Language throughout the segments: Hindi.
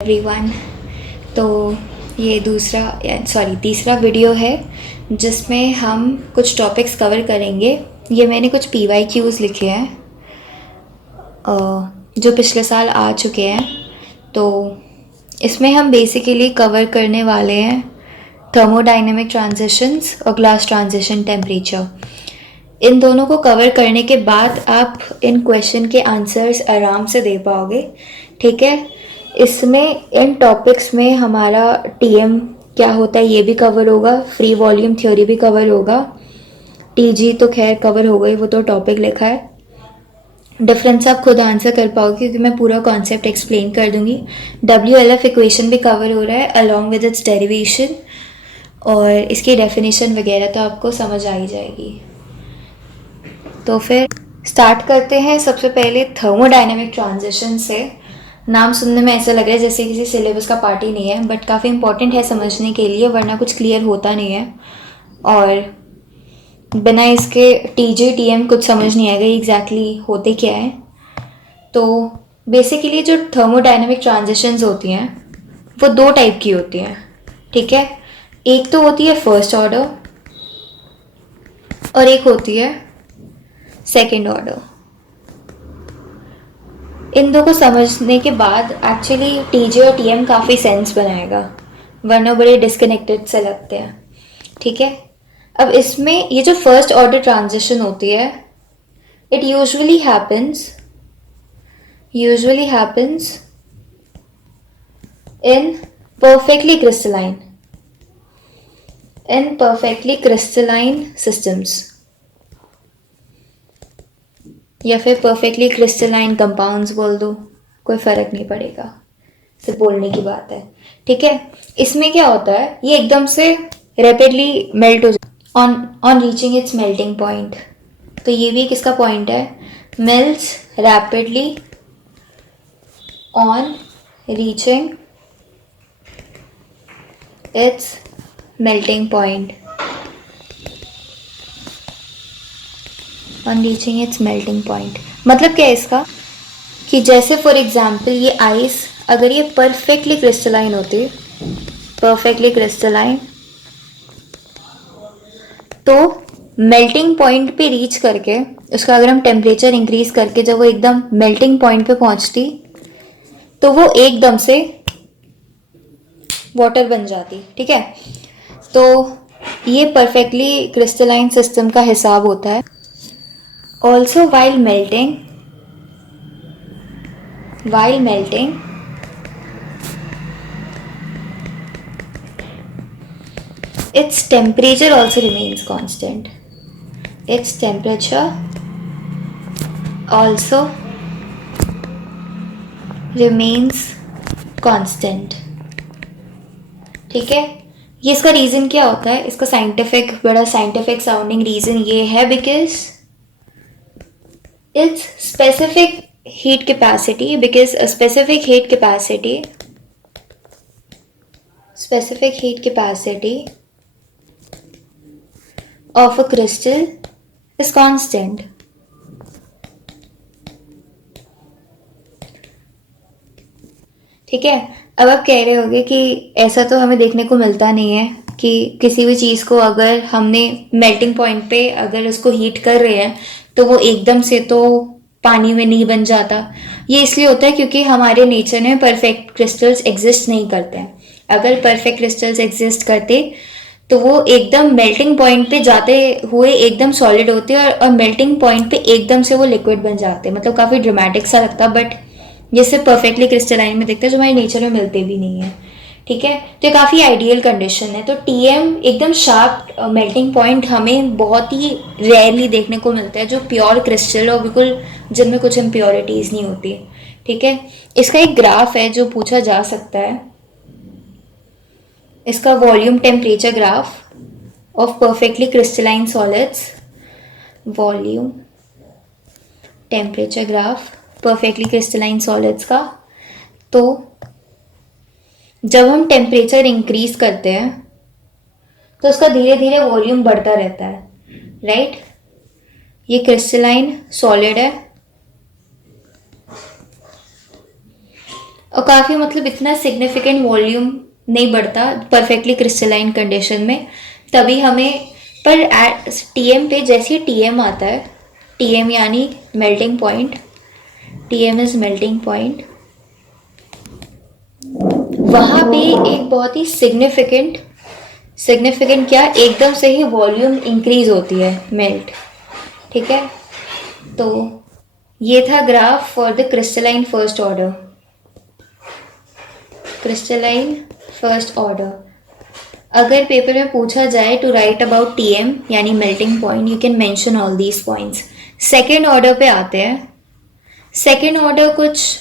एवरीवन। तो ये तीसरा वीडियो है जिसमें हम कुछ टॉपिक्स कवर करेंगे। ये मैंने कुछ PYQs लिखे हैं जो पिछले साल आ चुके हैं। तो इसमें हम बेसिकली कवर करने वाले हैं थर्मोडाइनमिक ट्रांजिशंस और ग्लास ट्रांजिशन टेम्परेचर। इन दोनों को कवर करने के बाद आप इन क्वेश्चन के आंसर्स आराम से दे पाओगे, ठीक है। इसमें इन टॉपिक्स में हमारा TM क्या होता है ये भी कवर होगा, फ्री वॉल्यूम थ्योरी भी कवर होगा, TG तो खैर कवर हो गई, वो तो टॉपिक लिखा है। डिफरेंस आप खुद आंसर कर पाओगे क्योंकि मैं पूरा कॉन्सेप्ट एक्सप्लेन कर दूंगी। WLF इक्वेशन भी कवर हो रहा है अलॉन्ग विद इट्स डेरिवेशन, और इसकी डेफिनेशन वगैरह तो आपको समझ आ ही जाएगी। तो फिर स्टार्ट करते हैं। सबसे पहले थर्मोडाइनमिक ट्रांजिशन से। नाम सुनने में ऐसा लग रहा है जैसे किसी सिलेबस का पार्ट ही नहीं है, बट काफ़ी इंपॉर्टेंट है समझने के लिए, वरना कुछ क्लियर होता नहीं है और बिना इसके TJ TM कुछ समझ नहीं आएगा एग्जैक्टली होते क्या है। तो बेसिकली जो थर्मोडाइनमिक ट्रांजिशंस होती हैं वो दो टाइप की होती हैं, ठीक है। एक तो होती है फर्स्ट ऑर्डर और एक होती है सेकेंड ऑर्डर। इन दो को समझने के बाद एक्चुअली TJ और TM काफ़ी सेंस बनाएगा, वरना बड़े डिस्कनेक्टेड से लगते हैं, ठीक है। अब इसमें ये जो फर्स्ट ऑर्डर ट्रांजिशन होती है, it usually happens in perfectly crystalline systems या फिर परफेक्टली क्रिस्टलाइन कंपाउंड्स बोल दो, कोई फ़र्क नहीं पड़ेगा, सिर्फ बोलने की बात है, ठीक है। इसमें क्या होता है, ये एकदम से रैपिडली मेल्ट हो जाए on reaching it's melting point. तो ये भी किसका पॉइंट है, melts rapidly on reaching it's melting point, on reaching it's melting point. मतलब क्या है इसका, कि जैसे फॉर एग्जाम्पल ये आइस अगर ये परफेक्टली क्रिस्टलाइन होती, परफेक्टली क्रिस्टलाइन, तो मेल्टिंग पॉइंट पे रीच करके उसका अगर हम टेम्परेचर इंक्रीज करके जब वो एकदम मेल्टिंग पॉइंट पे पहुंचती तो वो एकदम से वाटर बन जाती, ठीक है। तो ये परफेक्टली क्रिस्टलाइन सिस्टम का हिसाब होता है। Also while melting its temperature also remains constant. Its temperature also remains constant, ठीक है। ये इसका रीज़न क्या होता है, इसका बड़ा साइंटिफिक साउंडिंग रीज़न ये है because its specific heat capacity of a crystal is constant. ठीक है। अब आप कह रहे होगे कि ऐसा तो हमें देखने को मिलता नहीं है कि किसी भी चीज़ को अगर हमने मेल्टिंग पॉइंट पे अगर उसको हीट कर रहे हैं तो वो एकदम से तो पानी में नहीं बन जाता। ये इसलिए होता है क्योंकि हमारे नेचर में परफेक्ट क्रिस्टल्स एग्जिस्ट नहीं करते हैं। अगर परफेक्ट क्रिस्टल्स एग्जिस्ट करते तो वो एकदम मेल्टिंग पॉइंट पे जाते हुए एकदम सॉलिड होते और मेल्टिंग पॉइंट पे एकदम से वो लिक्विड बन जाते। मतलब काफ़ी ड्रामेटिक सा लगता, बट ये सिर्फ परफेक्टली क्रिस्टलाइन में दिखता है, जो हमारे नेचर में मिलते भी नहीं है, ठीक है। तो ये काफ़ी आइडियल कंडीशन है। तो TM एकदम शार्प मेल्टिंग पॉइंट हमें बहुत ही रेयरली देखने को मिलता है, जो प्योर क्रिस्टल और बिल्कुल जिनमें कुछ इम्प्योरिटीज़ नहीं होती, ठीक है। इसका एक ग्राफ है जो पूछा जा सकता है, इसका volume temperature graph of perfectly crystalline solids, volume temperature graph perfectly crystalline solids का। तो जब हम टेम्परेचर इंक्रीज करते हैं तो उसका धीरे धीरे वॉल्यूम बढ़ता रहता है, राइट। ये क्रिस्टलाइन सॉलिड है और काफ़ी मतलब इतना सिग्निफिकेंट वॉल्यूम नहीं बढ़ता परफेक्टली क्रिस्टलाइन कंडीशन में, तभी हमें पर एट टीएम पे जैसे ही टीएम आता है, टीएम यानी melting point, TM is melting point, वहाँ पे एक बहुत ही सिग्निफिकेंट क्या एकदम से ही वॉल्यूम इंक्रीज होती है, मेल्ट। ठीक है, तो ये था graph for the crystalline first order, crystalline first order. अगर पेपर में पूछा जाए टू राइट अबाउट टीएम यानी melting point, you can mention all these points. Second order पे आते हैं। सेकेंड ऑर्डर कुछ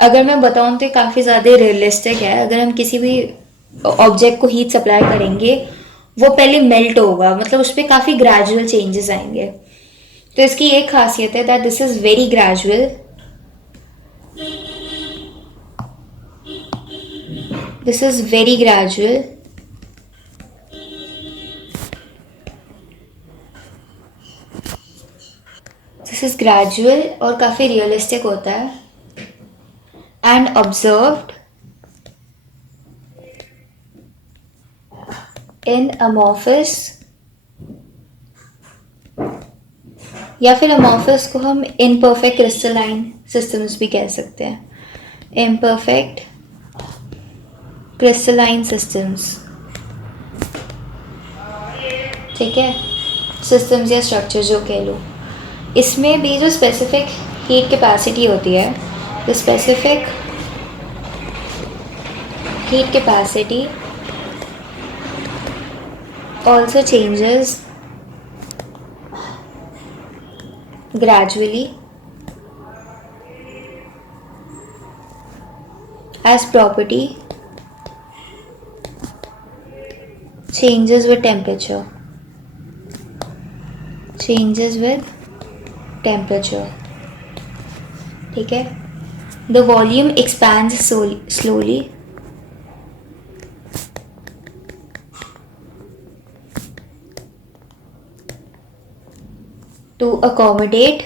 अगर मैं बताऊँ तो काफ़ी ज़्यादा रियलिस्टिक है। अगर हम किसी भी ऑब्जेक्ट को हीट सप्लाई करेंगे, वो पहले मेल्ट होगा, मतलब उस पर काफ़ी ग्रेजुअल चेंजेस आएंगे। तो इसकी एक खासियत है that this is very gradual, this is very gradual. This is gradual और काफ़ी रियलिस्टिक होता है एंड ऑब्जर्व्ड इन अमॉर्फस, या फिर अमॉर्फस को हम इम्परफेक्ट क्रिस्टलाइन सिस्टम्स भी कह सकते हैं, इम्परफेक्ट क्रिस्टलाइन सिस्टम्स। ठीक है, सिस्टम्स या स्ट्रक्चर जो कह लो, इसमें भी जो स्पेसिफिक हीट कैपेसिटी होती है, the specific heat capacity also changes gradually as property changes with temperature, changes with temperature। ठीक है, the volume expands slowly to accommodate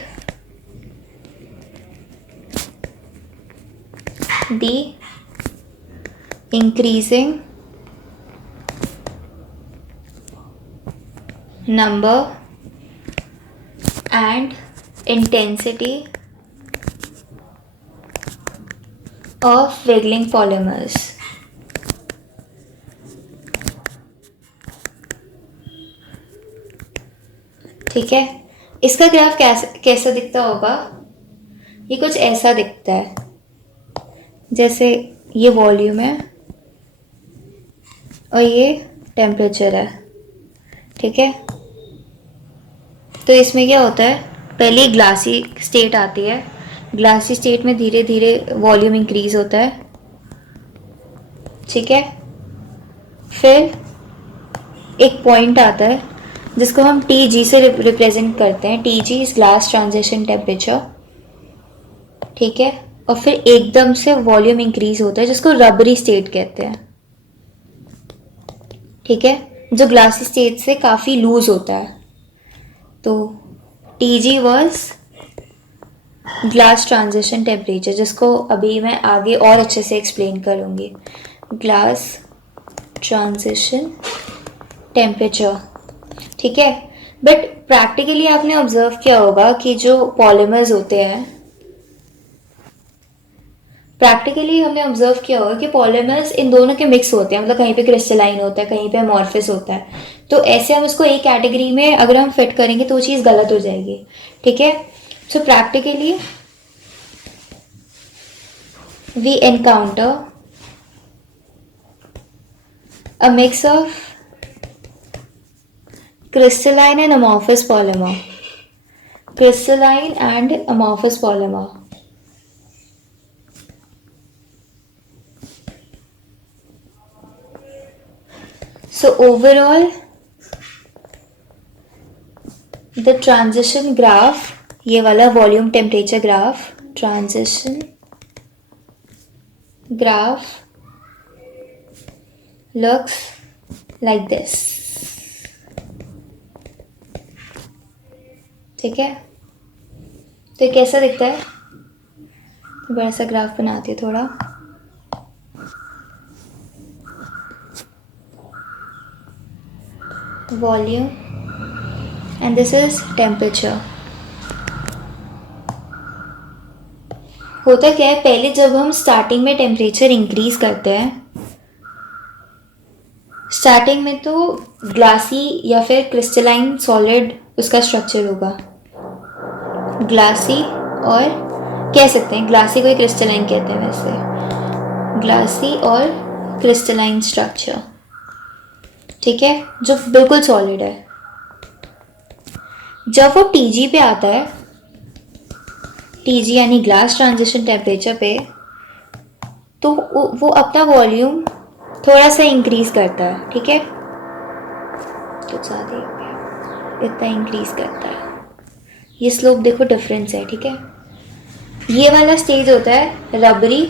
the increasing number and intensity of wiggling polymers। ठीक है, इसका ग्राफ कैसा दिखता होगा, ये कुछ ऐसा दिखता है, जैसे ये वॉल्यूम है और ये टेम्परेचर है। ठीक है, तो इसमें क्या होता है, पहले ग्लासी स्टेट आती है, ग्लासी स्टेट में धीरे धीरे वॉल्यूम इंक्रीज होता है। ठीक है, फिर एक पॉइंट आता है जिसको हम टी जी से रिप्रेजेंट करते हैं, T G is glass transition temperature. ठीक है, और फिर एकदम से वॉल्यूम इंक्रीज होता है जिसको रबरी स्टेट कहते हैं। ठीक है, जो ग्लासी स्टेट से काफ़ी लूज होता है। तो T G was glass transition temperature, जिसको अभी मैं आगे और अच्छे से एक्सप्लेन करूँगी। Glass transition temperature. ठीक है, बट प्रैक्टिकली आपने ऑब्जर्व किया होगा कि जो पॉलीमर्स होते हैं, प्रैक्टिकली हमने ऑब्जर्व किया होगा कि पॉलीमर्स इन दोनों के मिक्स होते हैं, मतलब कहीं पे क्रिस्टलाइन होता है, कहीं पे अमॉर्फस होता है। तो ऐसे हम इसको एक कैटेगरी में अगर हम फिट करेंगे तो वो चीज़ गलत हो जाएगी। ठीक है, so practically we encounter a mix of crystalline and amorphous polymer, crystalline and amorphous polymer। So overall the transition graph, ये वाला volume temperature graph, transition graph looks like this। ठीक है, तो ये कैसा दिखता है, बड़ा सा ग्राफ बनाती है थोड़ा। Volume and this is temperature. होता क्या है, पहले जब हम स्टार्टिंग में टेम्परेचर इंक्रीज करते हैं, स्टार्टिंग में तो ग्लासी या फिर क्रिस्टलाइन सॉलिड उसका स्ट्रक्चर होगा, ग्लासी, और कह सकते हैं ग्लासी को ही क्रिस्टलाइन कहते हैं वैसे, ग्लासी और क्रिस्टलाइन स्ट्रक्चर, ठीक है, जो बिल्कुल सॉलिड है। जब वो टीजी पे आता है, टीजी यानी ग्लास ट्रांजिशन टेम्परेचर पे, तो वो अपना वॉल्यूम थोड़ा सा इंक्रीज करता है, ठीक है, कुछ ज़्यादा इतना इंक्रीज करता है। ये स्लोप देखो डिफरेंस है, ठीक है। ये वाला स्टेज होता है रबरी,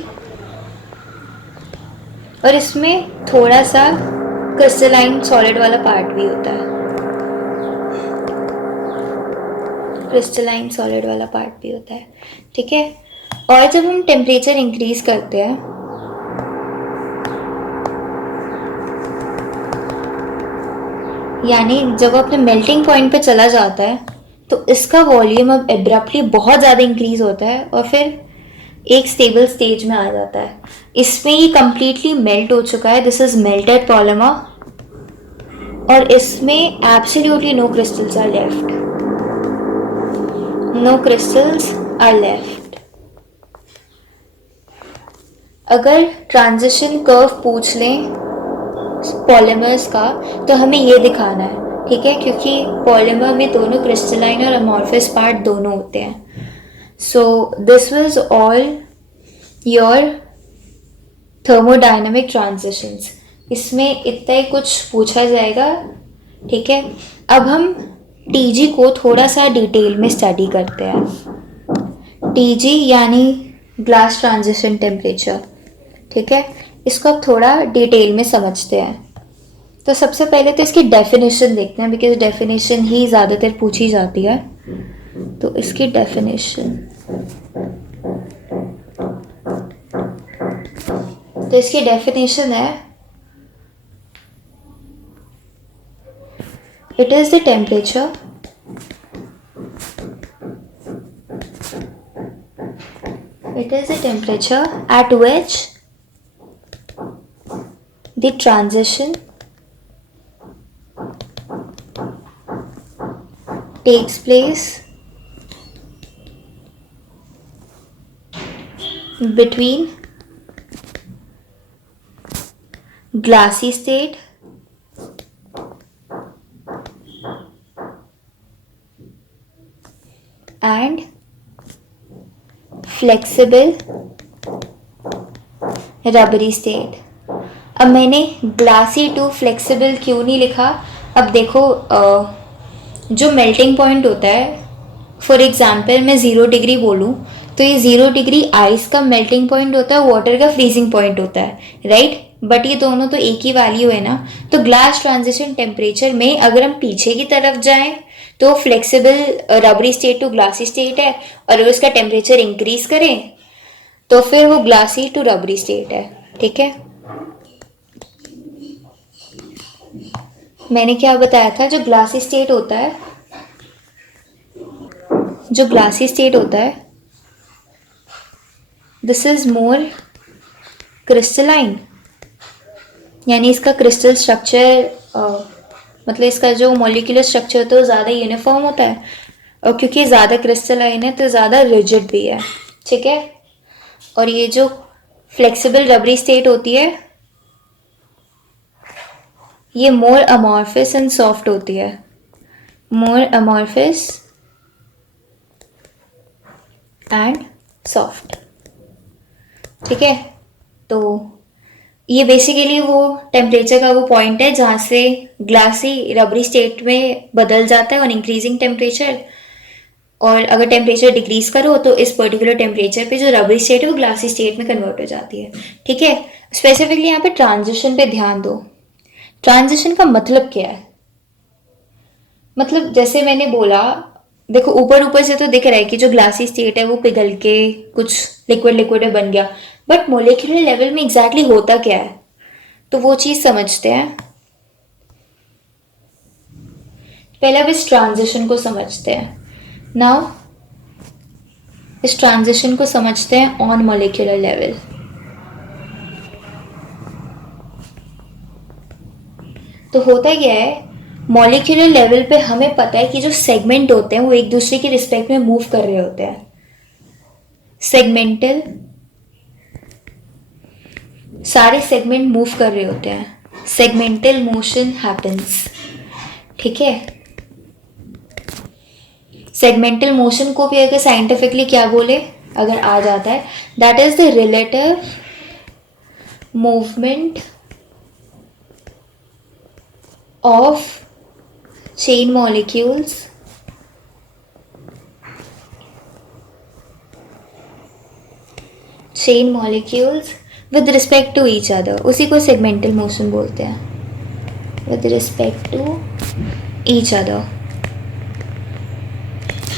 और इसमें थोड़ा सा क्रिस्टलाइन सॉलिड वाला पार्ट भी होता है, क्रिस्टलाइन सॉलिड वाला पार्ट भी होता है, ठीक है। और जब हम टेम्परेचर इंक्रीज करते हैं, यानी जब अपने मेल्टिंग पॉइंट पे चला जाता है, तो इसका वॉल्यूम अब एब्रप्टली बहुत ज़्यादा इंक्रीज होता है और फिर एक स्टेबल स्टेज में आ जाता है। इसमें ये कंप्लीटली मेल्ट हो चुका है, दिस इज मेल्टेड पॉलीमर, और इसमें absolutely no crystals are left, no crystals are left. अगर ट्रांजिशन कर्व पूछ लें पॉलीमर्स का, तो हमें ये दिखाना है, ठीक है, क्योंकि पॉलीमर में दोनों क्रिस्टलाइन और अमॉर्फस पार्ट दोनों होते हैं। So this was all your thermodynamic transitions. इसमें इतना ही कुछ पूछा जाएगा, ठीक है। अब हम टीजी को थोड़ा सा डिटेल में स्टडी करते हैं। टीजी यानी ग्लास ट्रांजिशन टेम्परेचर, ठीक है, इसको अब थोड़ा डिटेल में समझते हैं। तो सबसे पहले तो इसकी डेफिनेशन देखते हैं, बिकॉज डेफिनेशन ही ज़्यादातर पूछी जाती है। तो इसकी डेफिनेशन, तो इसकी डेफिनेशन है, it is the temperature at which the transition takes place between glassy state and flexible rubbery state. अब मैंने ग्लासी टू फ्लेक्सिबल क्यों नहीं लिखा, अब देखो जो मेल्टिंग पॉइंट होता है, फॉर एग्जांपल मैं 0 डिग्री बोलूँ तो ये 0 डिग्री आइस का मेल्टिंग पॉइंट होता है, वाटर का फ्रीजिंग पॉइंट होता है, राइट, बट ये दोनों तो एक ही वैल्यू है ना। तो ग्लास ट्रांजिशन टेम्परेचर में अगर हम पीछे की तरफ जाएं तो flexible rubbery state to glassy state है, और अगर उसका टेम्परेचर इंक्रीज करें तो फिर वो ग्लासी टू रबरी स्टेट है, ठीक है। मैंने क्या बताया था, जो ग्लासी स्टेट होता है, जो ग्लासी स्टेट होता है, दिस इज मोर क्रिस्टलाइन, यानी इसका क्रिस्टल स्ट्रक्चर मतलब इसका जो मॉलिक्यूलर स्ट्रक्चर होता है वो ज़्यादा यूनिफॉर्म होता है, और क्योंकि ज़्यादा क्रिस्टलाइन है तो ज़्यादा रिजिड भी है, ठीक है। और ये जो फ्लेक्सिबल रबरी स्टेट होती है, ये मोर अमॉर्फस एंड सॉफ्ट होती है, मोर अमॉर्फस एंड सॉफ्ट, ठीक है। तो ये बेसिकली वो टेम्परेचर का वो पॉइंट है जहाँ से ग्लासी रबरी स्टेट में बदल जाता है ऑन इंक्रीजिंग टेम्परेचर, और अगर टेम्परेचर डिक्रीज करो तो इस पर्टिकुलर टेम्परेचर पे जो रबरी स्टेट है वो ग्लासी स्टेट में कन्वर्ट हो जाती है, ठीक है। स्पेसिफिकली यहाँ पे ट्रांजिशन पे ध्यान दो। ट्रांजिशन का मतलब क्या है, मतलब जैसे मैंने बोला, देखो ऊपर ऊपर से तो दिख रहा है कि जो ग्लासी स्टेट है वो पिघल के कुछ लिक्विड लिक्विड में बन गया, बट मोलिकुलर लेवल में एग्जैक्टली होता क्या है, तो वो चीज़ समझते हैं। पहले अब इस ट्रांजिशन को समझते हैं। नाउ इस ट्रांजिशन को समझते हैं ऑन मॉलिक्यूलर लेवल। तो होता क्या है, मॉलिक्यूलर लेवल पे हमें पता है कि जो सेगमेंट होते हैं वो एक दूसरे के रिस्पेक्ट में मूव कर रहे होते हैं। सेगमेंटल, सारे सेगमेंट मूव कर रहे होते हैं, सेगमेंटल मोशन हैपेंस। ठीक है, सेगमेंटल मोशन को भी अगर साइंटिफिकली क्या बोले, अगर आ जाता है, that is the relative movement of chain molecules with respect to each other, उसी को segmental motion बोलते हैं, with respect to each other।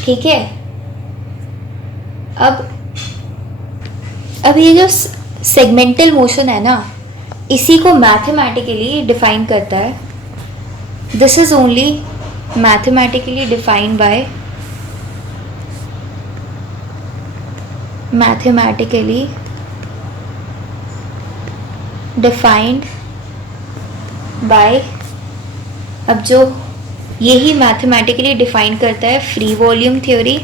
ठीक है, अब ये जो segmental motion है ना, इसी को मैथमेटिकली डिफाइन करता है। This is only mathematically defined by अब जो यही मैथमेटिकली डिफाइन करता है फ्री वॉल्यूम थ्योरी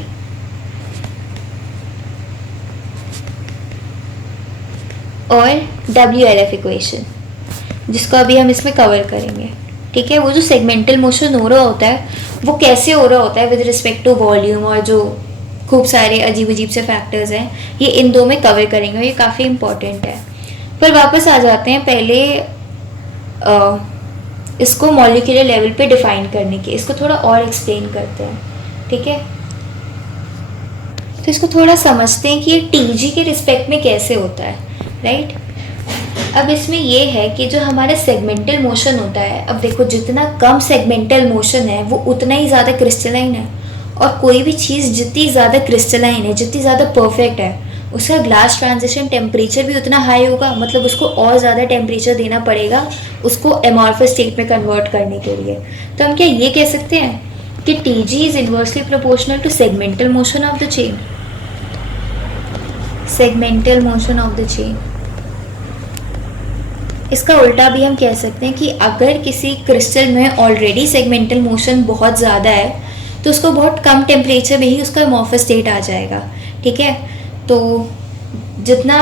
और WLF इक्वेशन, जिसको अभी हम इसमें कवर करेंगे। ठीक है, वो जो सेगमेंटल मोशन हो रहा होता है वो कैसे हो रहा होता है विद रिस्पेक्ट टू वॉल्यूम और जो खूब सारे अजीब अजीब से फैक्टर्स हैं, ये इन दो में कवर करेंगे और ये काफ़ी इम्पोर्टेंट है। पर वापस आ जाते हैं पहले इसको मॉलिक्यूलर लेवल पे डिफाइन करने के, इसको थोड़ा और एक्सप्लेन करते हैं। ठीक है, तो इसको थोड़ा समझते हैं कि ये TG के रिस्पेक्ट में कैसे होता है, राइट। अब इसमें ये है कि जो हमारा सेगमेंटल मोशन होता है, अब देखो जितना कम सेगमेंटल मोशन है वो उतना ही ज़्यादा क्रिस्टलाइन है, और कोई भी चीज़ जितनी ज़्यादा क्रिस्टलाइन है, जितनी ज़्यादा परफेक्ट है, उसका ग्लास ट्रांजिशन टेम्परेचर भी उतना हाई होगा, मतलब उसको और ज़्यादा टेम्परेचर देना पड़ेगा उसको एमॉर्फस स्टेट में कन्वर्ट करने के लिए। तो हम क्या ये कह सकते हैं कि TG is inversely proportional to segmental motion of the chain, segmental motion of the chain. इसका उल्टा भी हम कह सकते हैं कि अगर किसी क्रिस्टल में ऑलरेडी सेगमेंटल मोशन बहुत ज़्यादा है तो उसको बहुत कम टेम्परेचर में ही उसका एमॉर्फस स्टेट आ जाएगा। ठीक है, तो जितना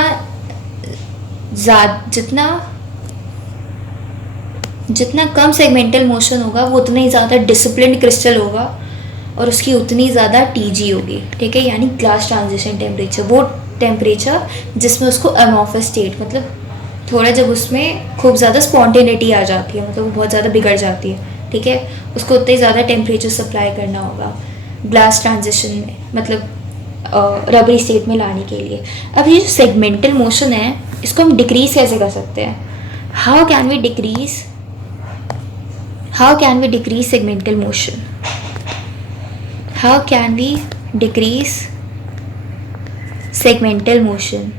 जितना कम सेगमेंटल मोशन होगा वो उतना ही ज़्यादा डिसिप्लिन्ड क्रिस्टल होगा और उसकी उतनी ज़्यादा TG होगी। ठीक है, यानी ग्लास ट्रांजिशन टेम्परेचर, वो टेम्परेचर जिसमें उसको एमॉर्फस स्टेट, मतलब थोड़ा जब उसमें खूब ज़्यादा स्पॉन्टेनिटी आ जाती है, मतलब वो बहुत ज़्यादा बिगड़ जाती है। ठीक है, उसको उतना ही ज़्यादा टेम्परेचर सप्लाई करना होगा ग्लास ट्रांजिशन में, मतलब रबरी स्टेट में लाने के लिए। अब ये जो सेगमेंटल मोशन है इसको हम डिक्रीज कैसे कर सकते हैं? How can we decrease segmental motion? How can we decrease segmental motion?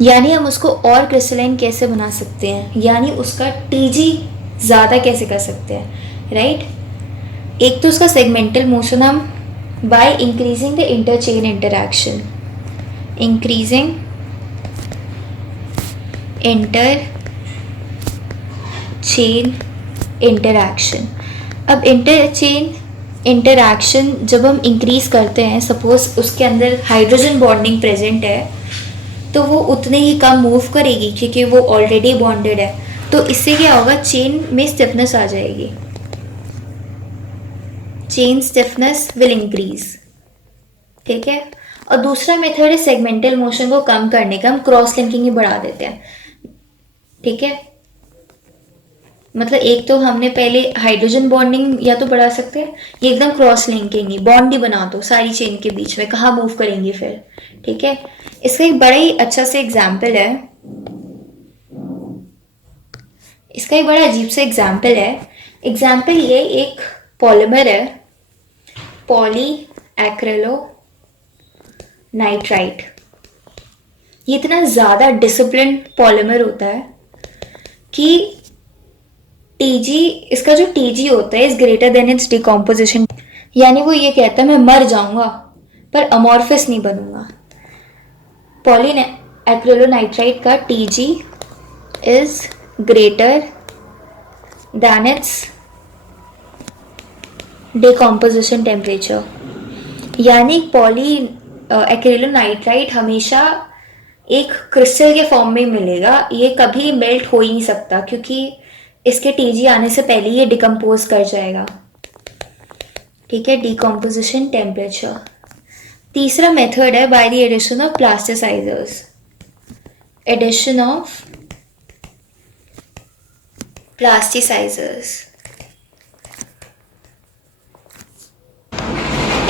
यानी हम उसको और क्रिस्टलाइन कैसे बना सकते हैं, यानी उसका TG ज़्यादा कैसे कर सकते हैं, राइट। एक तो उसका सेगमेंटल मोशन हम by increasing the interchain interaction, increasing interchain interaction. अब इंटरचेन इंटरैक्शन जब हम इंक्रीज करते हैं, सपोज उसके अंदर हाइड्रोजन बॉन्डिंग प्रेजेंट है तो वो उतने ही कम मूव करेगी क्योंकि वो ऑलरेडी बॉन्डेड है। तो इससे क्या होगा, चेन में स्टिफनेस आ जाएगी, चेन स्टिफनेस विल इंक्रीज। ठीक है, और दूसरा मेथड है सेगमेंटल मोशन को कम करने का, हम क्रॉस लिंकिंग ही बढ़ा देते हैं। ठीक है, मतलब एक तो हमने पहले हाइड्रोजन बॉन्डिंग या तो बढ़ा सकते हैं, ये एकदम क्रॉस लिंकिंग ही, बॉन्ड ही बना दो सारी चेन के बीच में, कहाँ मूव करेंगी फिर। ठीक है, इसका एक बड़ा ही अच्छा से एग्जाम्पल है, इसका एक बड़ा अजीब सा एग्जाम्पल है। एग्जाम्पल ये एक पॉलीमर है, पॉली एक्रेलो नाइट्राइट। ये इतना ज़्यादा डिसिप्लिन पॉलीमर होता है कि टीजी, इसका जो टीजी होता है is greater than it's decomposition, यानी वो ये कहता है मैं मर जाऊंगा पर अमॉर्फस नहीं बनूंगा। पॉली एक्रिलोनाइट्राइड का TG is greater than it's decomposition temperature, यानी पॉली एक्रिलोनाइट्राइड हमेशा एक क्रिस्टल के फॉर्म में मिलेगा, ये कभी मेल्ट हो ही नहीं सकता क्योंकि इसके टीजी आने से पहले ये डिकम्पोज कर जाएगा। ठीक है, डिकम्पोजिशन टेम्परेचर। तीसरा मेथड है by the addition of plasticisers. Addition of plasticisers,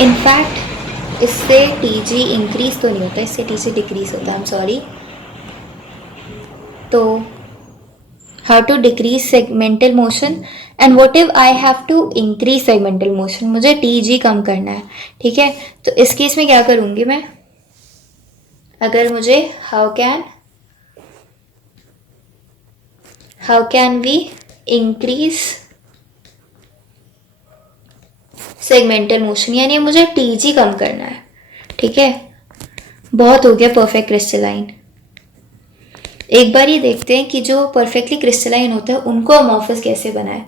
in fact इससे टीजी इंक्रीज तो नहीं होता, इससे टीजी डिक्रीज होता है, आई एम सॉरी। तो how to decrease segmental motion and what if I have to increase segmental motion, मुझे टीजी कम करना है। ठीक है, तो इस केस में क्या करूँगी मैं, अगर मुझे how can we increase segmental motion, यानी मुझे टीजी कम करना है। ठीक है, बहुत हो गया परफेक्ट क्रिस्टलाइन। एक बार ये देखते हैं कि जो परफेक्टली क्रिस्टलाइन होता है उनको अमॉर्फस कैसे बनाए।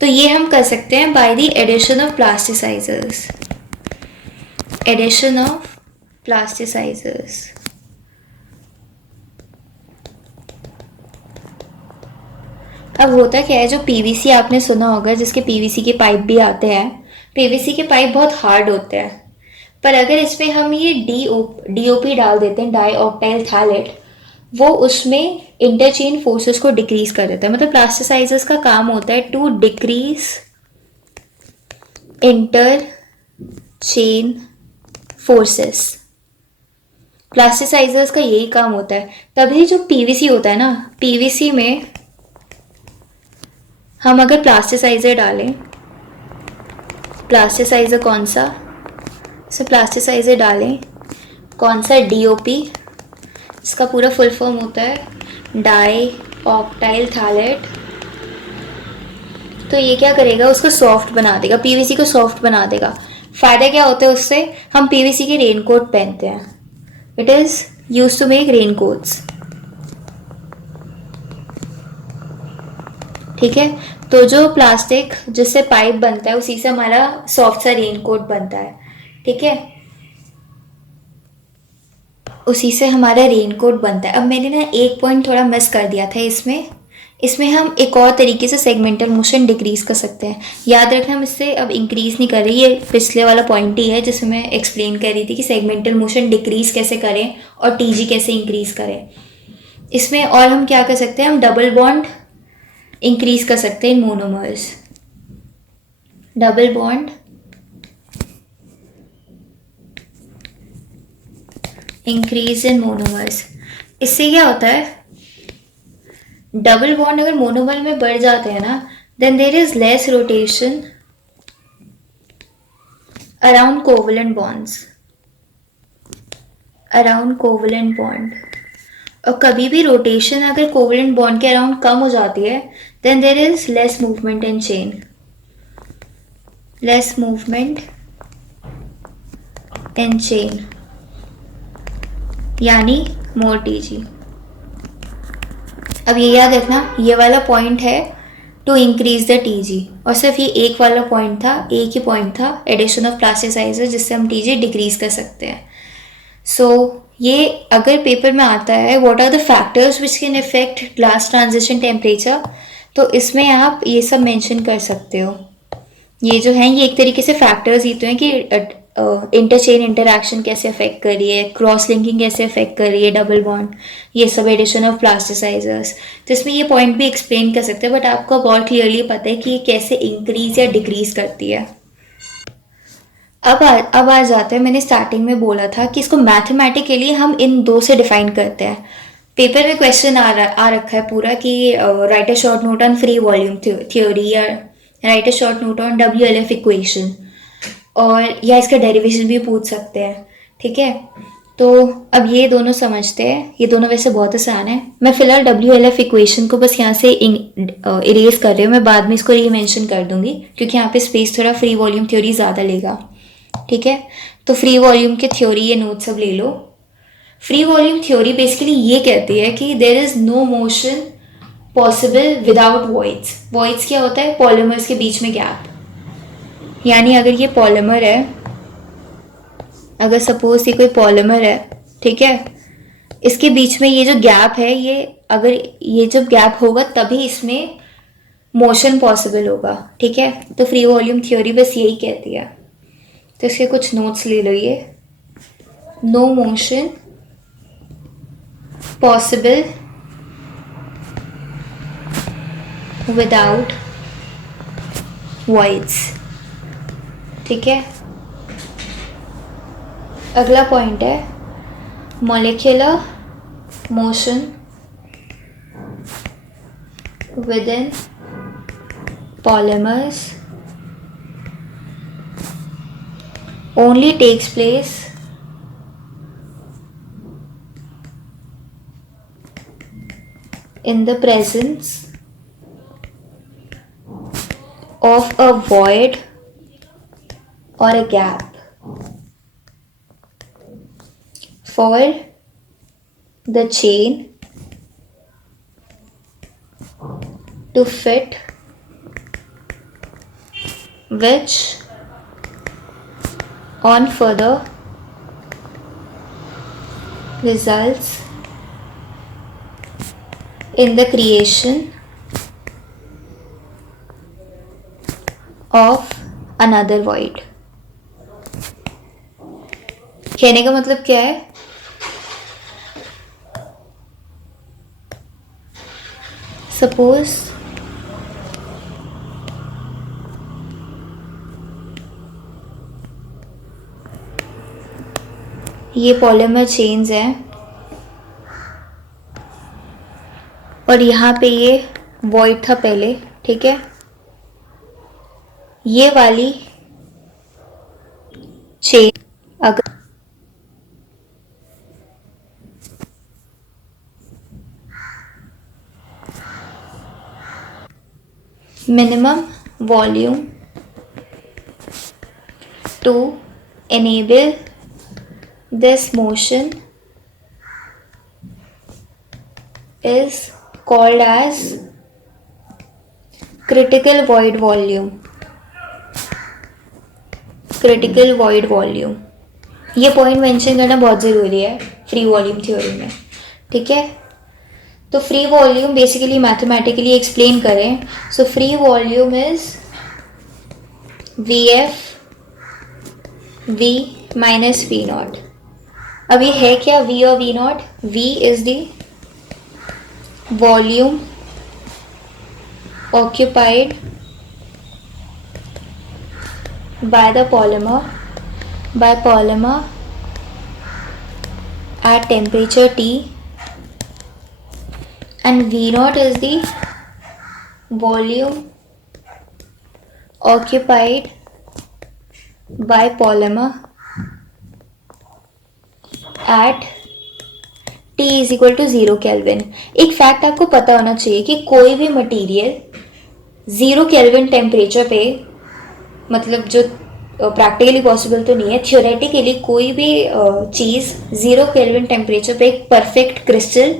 तो ये हम कर सकते हैं by the addition of plasticisers. Addition of plasticisers, अब होता क्या है, जो पीवीसी आपने सुना होगा, जिसके पीवीसी के पाइप भी आते हैं, पीवीसी के पाइप बहुत हार्ड होते हैं, पर अगर इसमें हम ये डीओपी डाल देते हैं, डाई ऑक्टाइल थैलेट, वो उसमें इंटरचेन फोर्सेस को डिक्रीज कर देता है। मतलब प्लास्टिसाइजर्स का काम होता है to decrease inter chain forces. Plasticisers का यही काम होता है। तभी जो पीवीसी होता है ना, पीवीसी में हम अगर प्लास्टिसाइजर डालें, प्लास्टिसाइजर कौन सा, सो प्लास्टिसाइजर डालें कौन सा, डीओपी, इसका पूरा फुल फॉर्म होता है डाई ऑक्टाइल थैलेट। तो ये क्या करेगा, उसको सॉफ्ट बना देगा, पीवीसी को सॉफ्ट बना देगा। फायदा क्या होता है उससे, हम पीवीसी के रेनकोट पहनते हैं, it is use to make raincoats. ठीक है, तो जो प्लास्टिक जिससे पाइप बनता है उसी से हमारा सॉफ्ट सा रेनकोट बनता है। ठीक है, उसी से हमारा रेनकोट बनता है। अब मैंने ना एक पॉइंट थोड़ा मिस कर दिया था इसमें हम एक और तरीके से सेगमेंटल मोशन डिक्रीज कर सकते हैं। याद रखना, हम इससे अब इंक्रीज नहीं कर रही, ये पिछले वाला पॉइंट ही है जिसमें मैं एक्सप्लेन कर रही थी कि सेगमेंटल मोशन डिक्रीज कैसे करें और टीजी कैसे इंक्रीज करें। इसमें और हम क्या कर सकते हैं, हम डबल बॉन्ड इंक्रीज कर सकते हैं in monomers. Double bond increase in monomers, इससे क्या होता है, डबल बॉन्ड अगर मोनोमर में बढ़ जाते हैं ना, then there is less rotation around covalent bonds, around covalent bond. और कभी भी रोटेशन अगर कोवलेंट बॉन्ड के अराउंड कम हो जाती है, then there is less movement in chain, less movement in chain, यानी मोर टीजी। अब ये याद रखना, ये वाला पॉइंट है टू इंक्रीज द टीजी, और सिर्फ ये एक वाला पॉइंट था, एक ही पॉइंट था, एडिशन ऑफ प्लास्टिसाइजर, जिससे हम टीजी डिक्रीज कर सकते हैं। सो ये अगर पेपर में आता है, what are the factors which can effect glass transition temperature, तो इसमें आप ये सब मेंशन कर सकते हो। ये जो है, ये एक तरीके से फैक्टर्स ही तो हैं कि इंटरचेन इंटरैक्शन कैसे अफेक्ट कर रही है, क्रॉस लिंकिंग कैसे अफेक्ट कर रही है, डबल बॉन्ड, ये सब, एडिशन ऑफ प्लास्टिसाइजर्स। तो इसमें ये पॉइंट भी एक्सप्लेन कर सकते हैं, बट आपको बहुत क्लियरली पता है कि ये कैसे इंक्रीज या डिक्रीज करती है। अब आ जाते हैं, मैंने स्टार्टिंग में बोला था कि इसको मैथमेटिकली हम इन दो से डिफाइन करते हैं। पेपर में क्वेश्चन आ रखा है पूरा कि write a short note on free volume theory, या write a short note on WLF equation, और या इसका डेरिवेशन भी पूछ सकते हैं। ठीक है, तो अब ये दोनों समझते हैं, ये दोनों वैसे बहुत आसान है। मैं फिलहाल WLF इक्वेशन को बस यहाँ से इरेज कर रही हूँ, मैं बाद में इसको रीमेंशन कर दूंगी क्योंकि यहाँ पे स्पेस थोड़ा फ्री वॉल्यूम थ्योरी ज़्यादा लेगा, ठीक है। तो फ्री वॉल्यूम की थ्योरी ये नोट सब ले लो। फ्री वॉल्यूम थ्योरी बेसिकली ये कहती है कि there is no motion possible without voids. Voids क्या होता है? पॉलीमर्स के बीच में गैप। यानी अगर ये पॉलीमर है, अगर सपोज ये कोई पॉलीमर है, ठीक है, इसके बीच में ये जो गैप है, ये अगर ये जब गैप होगा तभी इसमें मोशन पॉसिबल होगा, ठीक है। तो फ्री वॉल्यूम थ्योरी बस यही कहती है। तो इसके कुछ नोट्स ले लो। ये no motion possible without voids, ठीक है। अगला पॉइंट है molecular motion within polymers only takes place in the presence of a void or a gap. For the chain to fit, which on further results in the creation of another void. कहने का मतलब क्या है? सपोज ये पॉलीमर चेन्स हैं और यहाँ पे ये वॉइड था पहले, ठीक है। ये वाली चेन अगर minimum volume to enable this motion is called as critical void volume. critical void volume, ये पॉइंट मेंशन करना बहुत ज़रूरी है फ्री वॉल्यूम थ्योरी में, ठीक है। तो free volume basically mathematically explain करें, so free volume is VF V minus V naught. अब ये है क्या V और V naught? V is the volume occupied by the polymer at temperature T, and V naught is the volume occupied by polymer at T is equal to 0 kelvin. एक फैक्ट आपको पता होना चाहिए कि कोई भी मटेरियल 0 केल्विन टेम्परेचर पे, मतलब जो प्रैक्टिकली पॉसिबल तो नहीं है, थियोरेटिकली कोई भी चीज़ 0 केल्विन टेम्परेचर पे एक परफेक्ट क्रिस्टल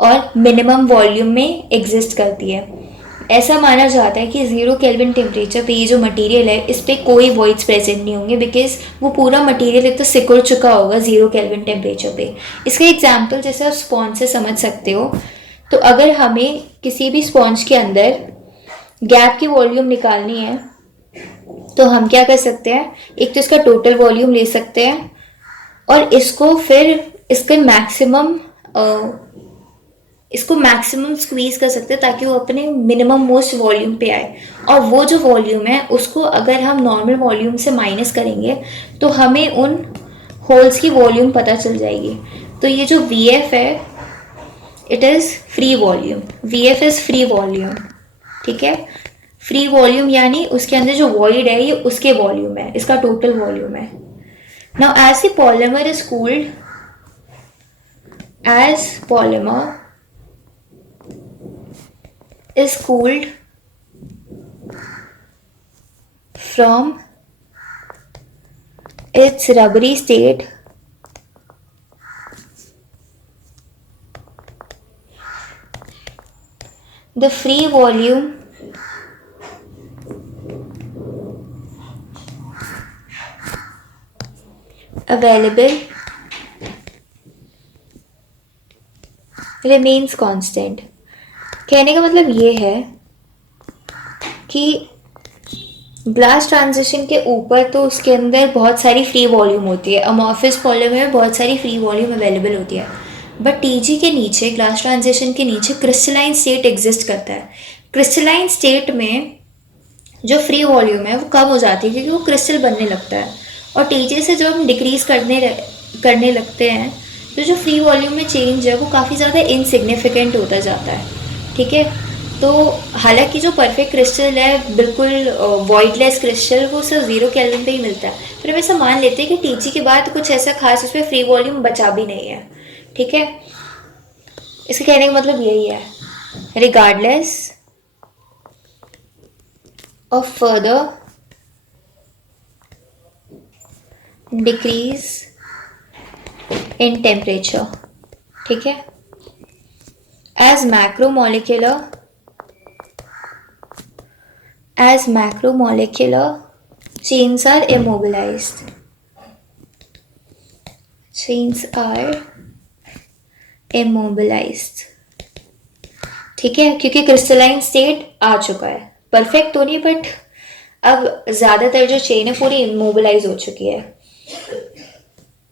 और मिनिमम वॉल्यूम में एग्जिस्ट करती है। ऐसा माना जाता है कि 0 केल्विन टेम्परेचर पे ये जो मटेरियल है इस पर कोई वॉइड्स प्रेजेंट नहीं होंगे, बिकॉज वो पूरा मटेरियल एक तो सिकुड़ चुका होगा 0 केल्विन टेम्परेचर पे। इसका एग्जाम्पल जैसे आप स्पॉन्ज से समझ सकते हो, तो अगर हमें किसी भी स्पॉन्ज के अंदर गैप की वॉल्यूम निकालनी है तो हम क्या कर सकते हैं, एक तो इसका टोटल वॉल्यूम ले सकते हैं और इसको फिर इसके मैक्सिमम स्क्वीज कर सकते हैं ताकि वो अपने मिनिमम मोस्ट वॉल्यूम पे आए। और वो जो वॉल्यूम है उसको अगर हम नॉर्मल वॉल्यूम से माइनस करेंगे तो हमें उन होल्स की वॉल्यूम पता चल जाएगी। तो ये जो VF है, it is free volume. VF is free volume, ठीक है। फ्री वॉल्यूम यानी उसके अंदर जो वॉइड है ये उसके वॉल्यूम है, इसका टोटल वॉल्यूम है। Now as the polymer is cooled, as polymer is cooled from its rubbery state the free volume available remains constant। कहने का मतलब ये है कि ग्लास ट्रांजिशन के ऊपर तो उसके अंदर बहुत सारी फ्री वॉल्यूम होती है, अमॉर्फिस पॉलीमर में बहुत सारी फ्री वॉल्यूम अवेलेबल होती है, बट टीजी के नीचे, ग्लास ट्रांजिशन के नीचे क्रिस्टलाइन स्टेट एग्जिस्ट करता है। क्रिस्टलाइन स्टेट में जो फ्री वॉल्यूम है वो कम हो जाती है क्योंकि वो क्रिस्टल बनने लगता है, और टीजे से जब हम डिक्रीज करने लगते हैं तो जो फ्री वॉल्यूम में चेंज है वो काफ़ी ज़्यादा इनसिग्निफिकेंट होता जाता है। ठीक है, तो हालांकि जो परफेक्ट क्रिस्टल है, बिल्कुल वॉइडलेस क्रिस्टल, वो सिर्फ 0 केल्विन पे ही मिलता है, फिर हम ऐसा मान लेते हैं कि टीजी के बाद कुछ ऐसा खास उसमें फ्री वॉल्यूम बचा भी नहीं है। ठीक है, इसके कहने का मतलब यही है, regardless of further decrease in temperature, ठीक है, as macromolecular chains are immobilized, ठीक है, क्योंकि क्रिस्टलाइन स्टेट आ चुका है, परफेक्ट तो नहीं बट अब ज्यादातर जो चेन है पूरी इमोबिलाइज हो चुकी है।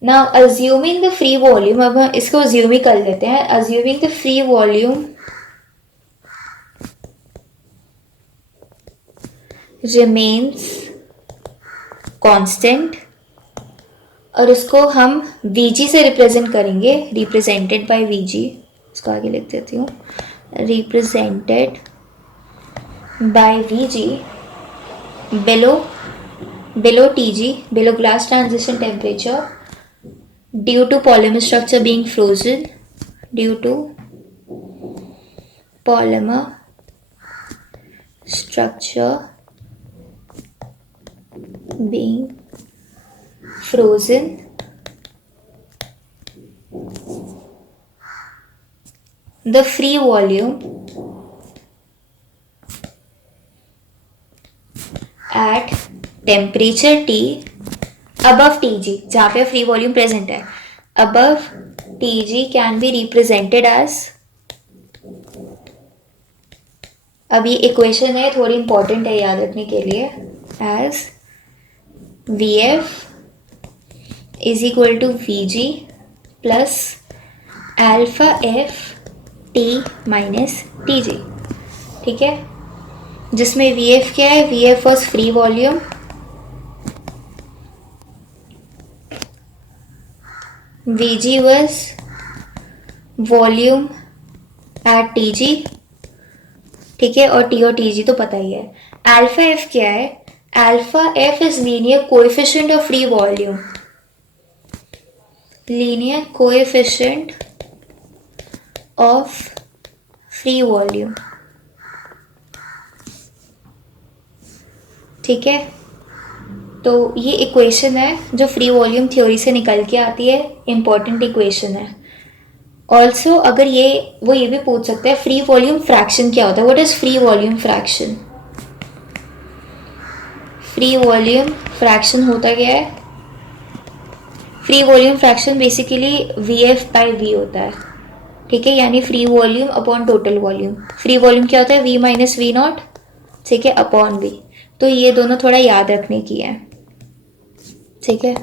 Now assuming the free volume, अब हम इसको अज्यूम ही कर लेते हैं, assuming the free volume remains constant, और उसको हम Vg से रिप्रेजेंट करेंगे, रिप्रेजेंटेड बाय Vg, इसको आगे लिख देती हूँ, represented by Vg below Tg, below glass transition temperature, due to polymer structure being frozen, due to polymer structure being frozen the free volume at temperature T above Tg, जहाँ पे फ्री वॉल्यूम प्रेजेंट है, above Tg can be represented as, अब ये इक्वेशन है थोड़ी इंपॉर्टेंट है याद रखने के लिए, as Vf is equal to Vg plus alpha f T minus Tg, ठीक है, जिसमें Vf क्या है, Vf was free volume, Vg was volume at Tg, ठीक है, और T और Tg तो पता ही है। अल्फा एफ क्या है, alpha F is linear coefficient of free volume, linear coefficient of free volume, ठीक है, तो ये इक्वेशन है जो फ्री वॉल्यूम थ्योरी से निकल के आती है, इंपॉर्टेंट इक्वेशन है। ऑल्सो अगर वो ये भी पूछ सकते हैं फ्री वॉल्यूम फ्रैक्शन क्या होता है, what is free volume fraction, free volume fraction होता क्या है, free volume fraction basically Vf by V होता है, ठीक है, यानी free volume upon total volume, free volume क्या होता है, V माइनस वी नॉट, ठीक है, अपॉन V, तो ये दोनों थोड़ा याद रखने की है, ठीक है,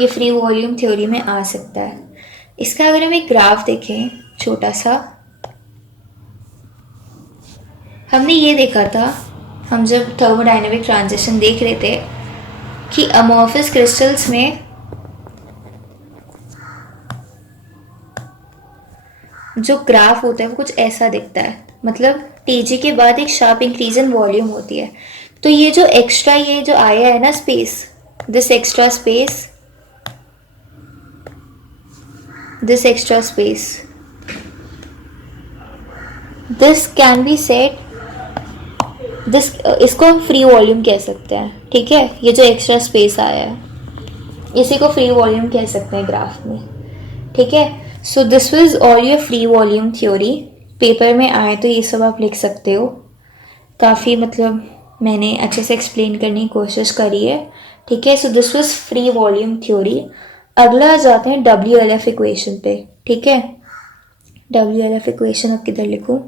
ये फ्री वॉल्यूम थ्योरी में आ सकता है। इसका अगर हम एक ग्राफ देखें छोटा सा, हमने ये देखा था हम जब थर्मोडायनेमिक ट्रांजिशन देख रहे थे कि अमॉर्फस क्रिस्टल्स में जो ग्राफ होता है वो कुछ ऐसा दिखता है, मतलब Tg के बाद एक शार्प इंक्रीज इन वॉल्यूम होती है, तो ये जो एक्स्ट्रा ये जो आया है ना space, this extra space this extra space. This can be said, this इसको हम फ्री वॉल्यूम कह सकते हैं, ठीक है. ये जो एक्स्ट्रा स्पेस आया है इसी को फ्री वॉल्यूम कह सकते हैं ग्राफ में, ठीक है. So this was all your free volume theory. Paper में आए तो ये सब आप लिख सकते हो. काफ़ी मतलब मैंने अच्छे से एक्सप्लेन करने की कोशिश करी है, ठीक है. So this was free volume theory. अगला जाते हैं डब्ल्यू एल एफ इक्वेशन पे, ठीक है. डब्ल्यू एल एफ इक्वेशन अब किधर लिखूँ,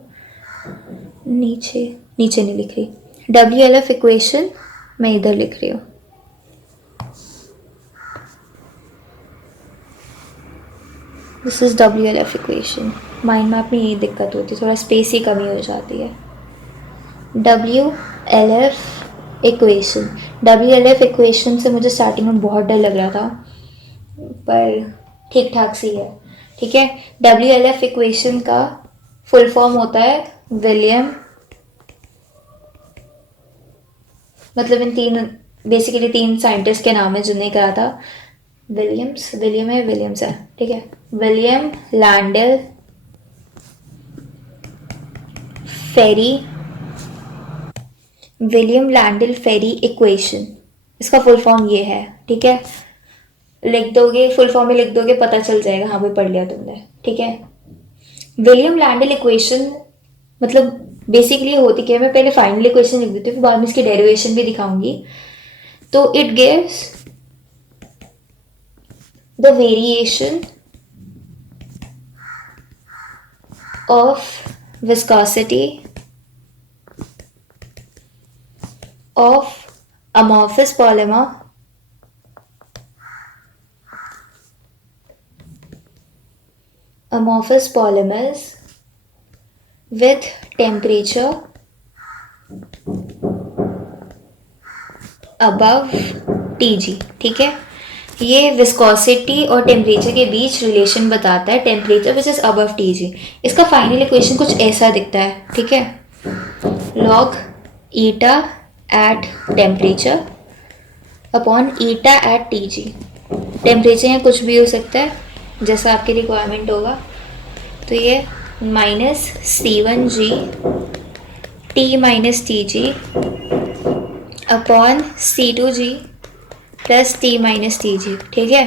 नीचे नीचे नहीं लिख रही. डब्ल्यू एल एफ इक्वेशन मैं इधर लिख रही हूँ. This is W L F equation. Mind map में यही दिक्कत होती है, थोड़ा स्पेस की कमी हो जाती है. W L F equation. W L F equation से मुझे स्टार्टिंग में बहुत डर लग रहा था, पर ठीक ठाक सी है, ठीक है. डब्ल्यू एल एफ इक्वेशन का फुल फॉर्म होता है विलियम, मतलब इन तीन बेसिकली तीन साइंटिस्ट के नाम है जिन्हें करा था. विलियम्स है, ठीक है. विलियम लैंडल फेरी इक्वेशन, इसका फुल फॉर्म ये है, ठीक है. लिख दोगे, फुल फॉर्म में लिख दोगे, पता चल जाएगा, हाँ भाई पढ़ लिया तुमने, ठीक है. विलियम लैंडल इक्वेशन मतलब बेसिकली होती क्या है, मैं पहले फाइनल इक्वेशन लिख देती हूँ, फिर बाद में इसकी डेरिवेशन भी दिखाऊंगी. तो it gives the variation of viscosity of amorphous polymer polymers with temperature above Tg, ठीक है. ये विस्कोसिटी और टेम्परेचर के बीच रिलेशन बताता है, temperature which is above Tg. इसका फाइनल इक्वेशन कुछ ऐसा दिखता है, ठीक है. log eta at temperature upon eta at Tg. Temperature यहाँ कुछ भी हो सकता है जैसा आपकी रिक्वायरमेंट होगा. तो ये minus C1G T minus Tg upon C2G plus T minus Tg, ठीक है.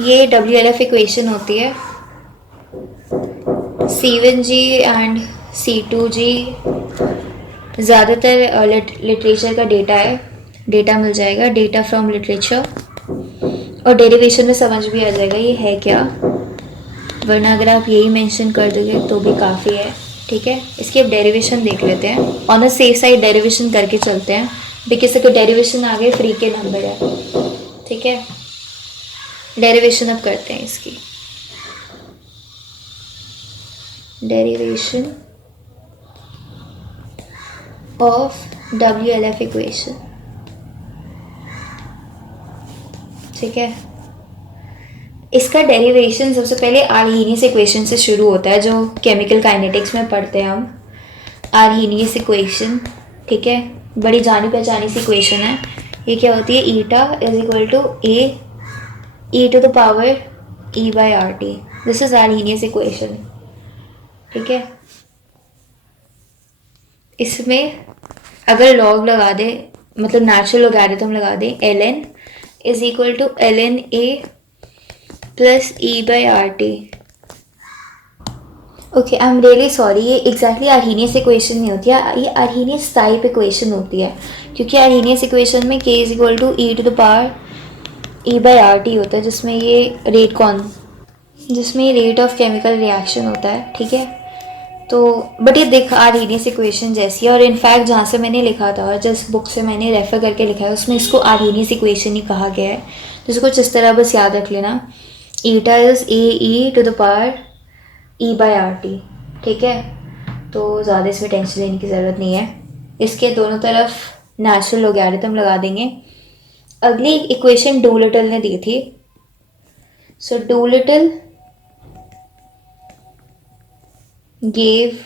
ये डब्ल्यू एल एफ इक्वेशन होती है. C1G एंड C2G ज़्यादातर लिटरेचर का डेटा है, डेटा मिल जाएगा, डेटा फ्रॉम लिटरेचर, और डेरिवेशन में समझ भी आ जाएगा ये है क्या. वरना अगर आप यही मेंशन कर दोगे तो भी काफ़ी है, ठीक है. इसकी अब डेरिवेशन देख लेते हैं. On the safe side derivation करके चलते हैं, बिकॉज अगर डेरिवेशन आ गए फ्री के नंबर है, ठीक है. डेरिवेशन अब करते हैं इसकी. डेरिवेशन of WLF equation, ठीक है. इसका डेरिवेशन सबसे पहले आर्हीनियस इक्वेशन से शुरू होता है, जो केमिकल काइनेटिक्स में पढ़ते हैं हम. आर्हीनियस इक्वेशन, ठीक है, बड़ी जानी पहचानी सी इक्वेशन है. ये क्या होती है, eta is equal to A to the power E by R T. This is Arrhenius equation, ठीक है. इसमें अगर लॉग लगा दे, मतलब नेचुरल लॉगरिथम लगा दे, ln is equal to ln a plus E by R T. Okay, I am really sorry, ये एग्जैक्टली आर्हीनियस इक्वेशन नहीं होती है, ये आर्हीनियस टाइप इक्वेशन होती है, क्योंकि आर्हीनियस इक्वेशन में k is equal to E to the power E by R T होता है, जिसमें ये रेट ऑफ केमिकल रिएक्शन होता है, ठीक है. तो बट ये देख आर्हीनियस इक्वेशन जैसी है, और इनफैक्ट जहाँ से मैंने लिखा था, जिस बुक से मैंने रेफ़र करके लिखा है, उसमें इसको आर्हीनियस इक्वेशन ही कहा गया है. तो इसको कुछ इस तरह बस याद रख लेना. Eta is A to the power E by R T, ठीक है. तो ज़्यादा इसमें टेंशन लेने की ज़रूरत नहीं है. इसके दोनों तरफ नेचुरल लॉगरिथम लगा देंगे. अगली इक्वेशन डूलिटल ने दी थी. So Doolittle gave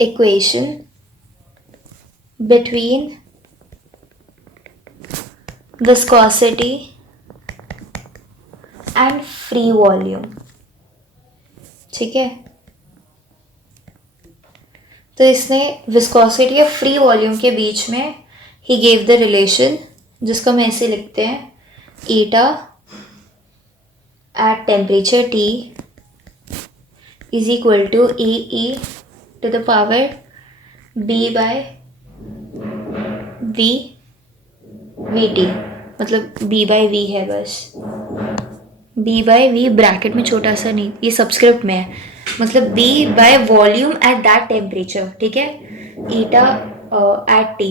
equation between viscosity and free volume, ठीक है। तो इसने विस्कोसिटी और फ्री वॉल्यूम के बीच में ही गेव द रिलेशन, जिसको हम ऐसे लिखते हैं, eta at temperature T is equal to E to the power B by VT, मतलब B बाय V है बस, B बाय V ब्रैकेट में छोटा सा नहीं, ये सबस्क्रिप्ट में है, मतलब B by volume at that temperature, ठीक है, ईटा एट T।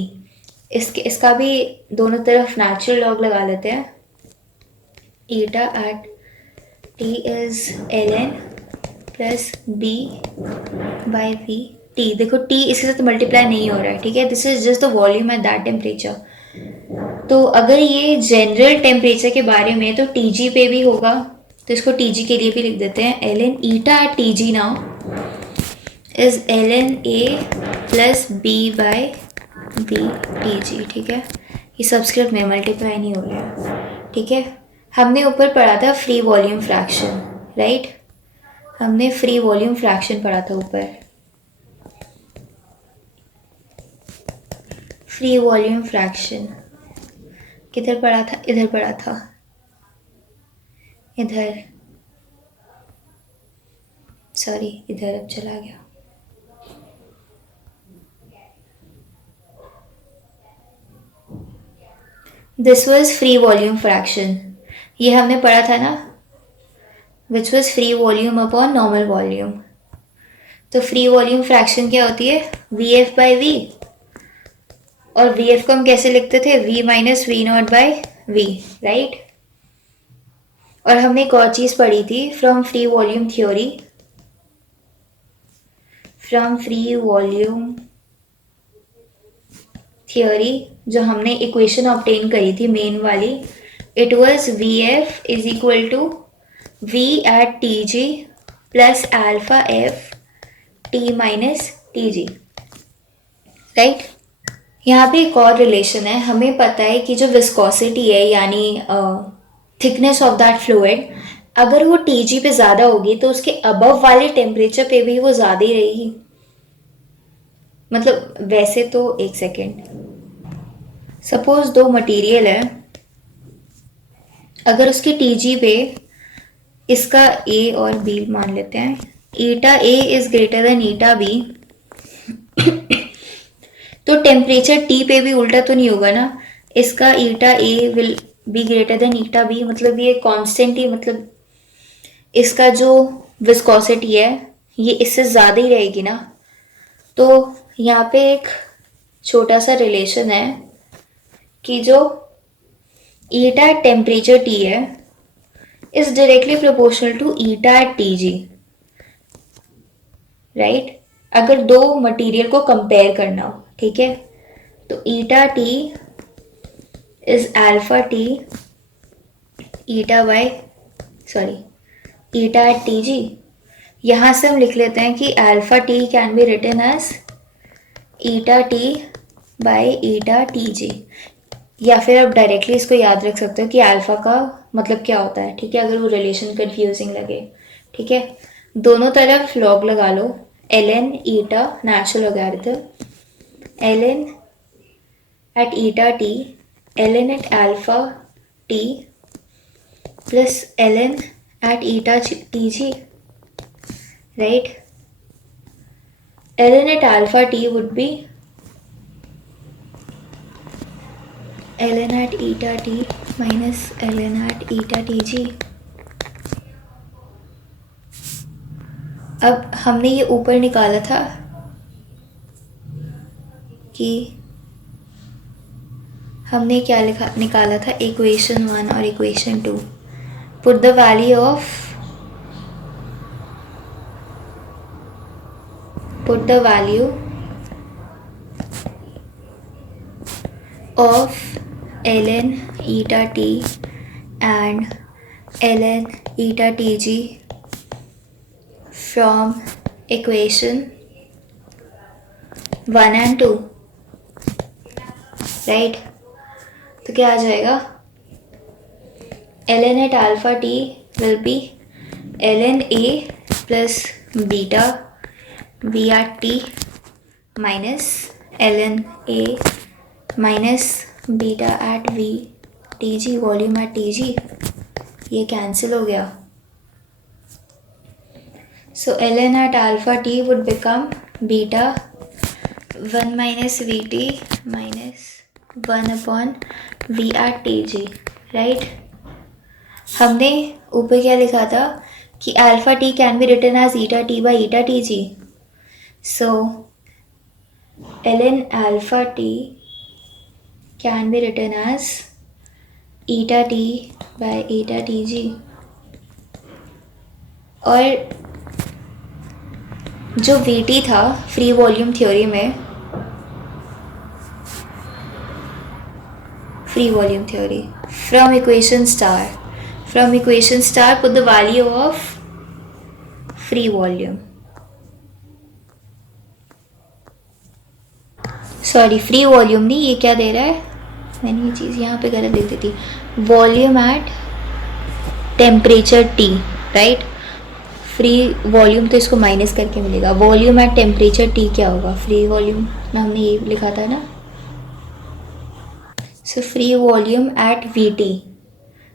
इसका भी दोनों तरफ नेचुरल लॉग लगा लेते हैं। Eta at T is ln plus B by V T। देखो T इसके साथ मल्टीप्लाई नहीं हो रहा है, ठीक है, this is just the volume at that temperature. तो अगर ये जनरल टेम्परेचर के बारे में तो TG पे भी होगा, तो इसको TG के लिए भी लिख देते हैं, ln eta at TG now is ln A plus B by V TG, ठीक है। ये सबस्क्रिप्ट में मल्टीप्लाई नहीं हो रहा है, ठीक है। हमने ऊपर पढ़ा था फ्री वॉल्यूम फ्रैक्शन, राइट, हमने फ्री वॉल्यूम फ्रैक्शन पढ़ा था ऊपर। फ्री वॉल्यूम फ्रैक्शन किधर पढ़ा था, इधर पढ़ा था, इधर, सॉरी इधर अब चला गया। This was free volume fraction, ये हमने पढ़ा था ना, which was free volume upon normal volume. तो फ्री वॉल्यूम फ्रैक्शन क्या होती है, VF बाय V, और VF को हम कैसे लिखते थे, V minus V0 by V, right. और हमने एक और चीज पढ़ी थी from free volume theory, from free volume theory जो हमने इक्वेशन ऑब्टेन करी थी मेन वाली, it was VF is equal to V at TG plus alpha F T minus TG, right. यहाँ पे एक और रिलेशन है, हमें पता है कि जो विस्कोसिटी है यानी थिकनेस ऑफ दैट फ्लूइड, अगर वो TG पे ज़्यादा होगी तो उसके अबव वाले टेम्परेचर पे भी वो ज़्यादा ही रहेगी। मतलब वैसे तो एक सेकेंड, सपोज दो मटेरियल है, अगर उसके TG पे इसका A और B मान लेते हैं, ईटा A is greater than eta B, तो टेम्परेचर T पे भी उल्टा तो नहीं होगा ना, इसका ईटा A will be greater than eta B, मतलब ये कांस्टेंट ही, मतलब इसका जो विस्कोसिटी है ये इससे ज़्यादा ही रहेगी ना। तो यहाँ पे एक छोटा सा रिलेशन है कि जो ईटा एट टेम्परेचर T है is directly proportional to eta at TG, right. अगर दो मटेरियल को कंपेयर करना हो, ठीक है, तो eta T is alpha T eta by eta at TG। यहाँ से हम लिख लेते हैं कि alpha T can be written as eta T by eta TG, या फिर आप डायरेक्टली इसको याद रख सकते हो कि अल्फा का मतलब क्या होता है, ठीक है, अगर वो रिलेशन कंफ्यूजिंग लगे, ठीक है। दोनों तरफ लॉग लगा लो, ln eta natural logarithm, ln at eta T ln at alpha T plus ln at eta TG, right. ln at alpha T would be ln at eta T minus ln at eta TG। अब हमने ये ऊपर निकाला था कि हमने क्या निकाला था, इक्वेशन 1 और equation 2, put the value of ln eta T and ln eta TG from equation 1 and 2, right। तो क्या आ जाएगा, ln at alpha T will be ln A plus beta V at t minus ln A minus beta at V tg volume at tg, ये कैंसिल हो गया. So ln at alpha t would become beta 1 minus Vt minus 1 upon V at Tg, right? हमने ऊपर क्या लिखा था कि alpha t can be written as eta t by eta Tg. So ln alpha t can be written as eta t by eta Tg. और जो Vt था फ्री वॉल्यूम थ्योरी में, free volume theory from equation star put the value of free volume, sorry free volume नहीं, ये क्या दे रहा है, मैंने ये चीज़ यहाँ पे गलत लिख दी थी, volume at temperature T, right. Free volume तो इसको माइनस करके मिलेगा. वॉल्यूम एट टेम्परेचर T क्या होगा, फ्री वॉल्यूम ना हमने ये लिखा था ना. सो फ्री वॉल्यूम एट Vt,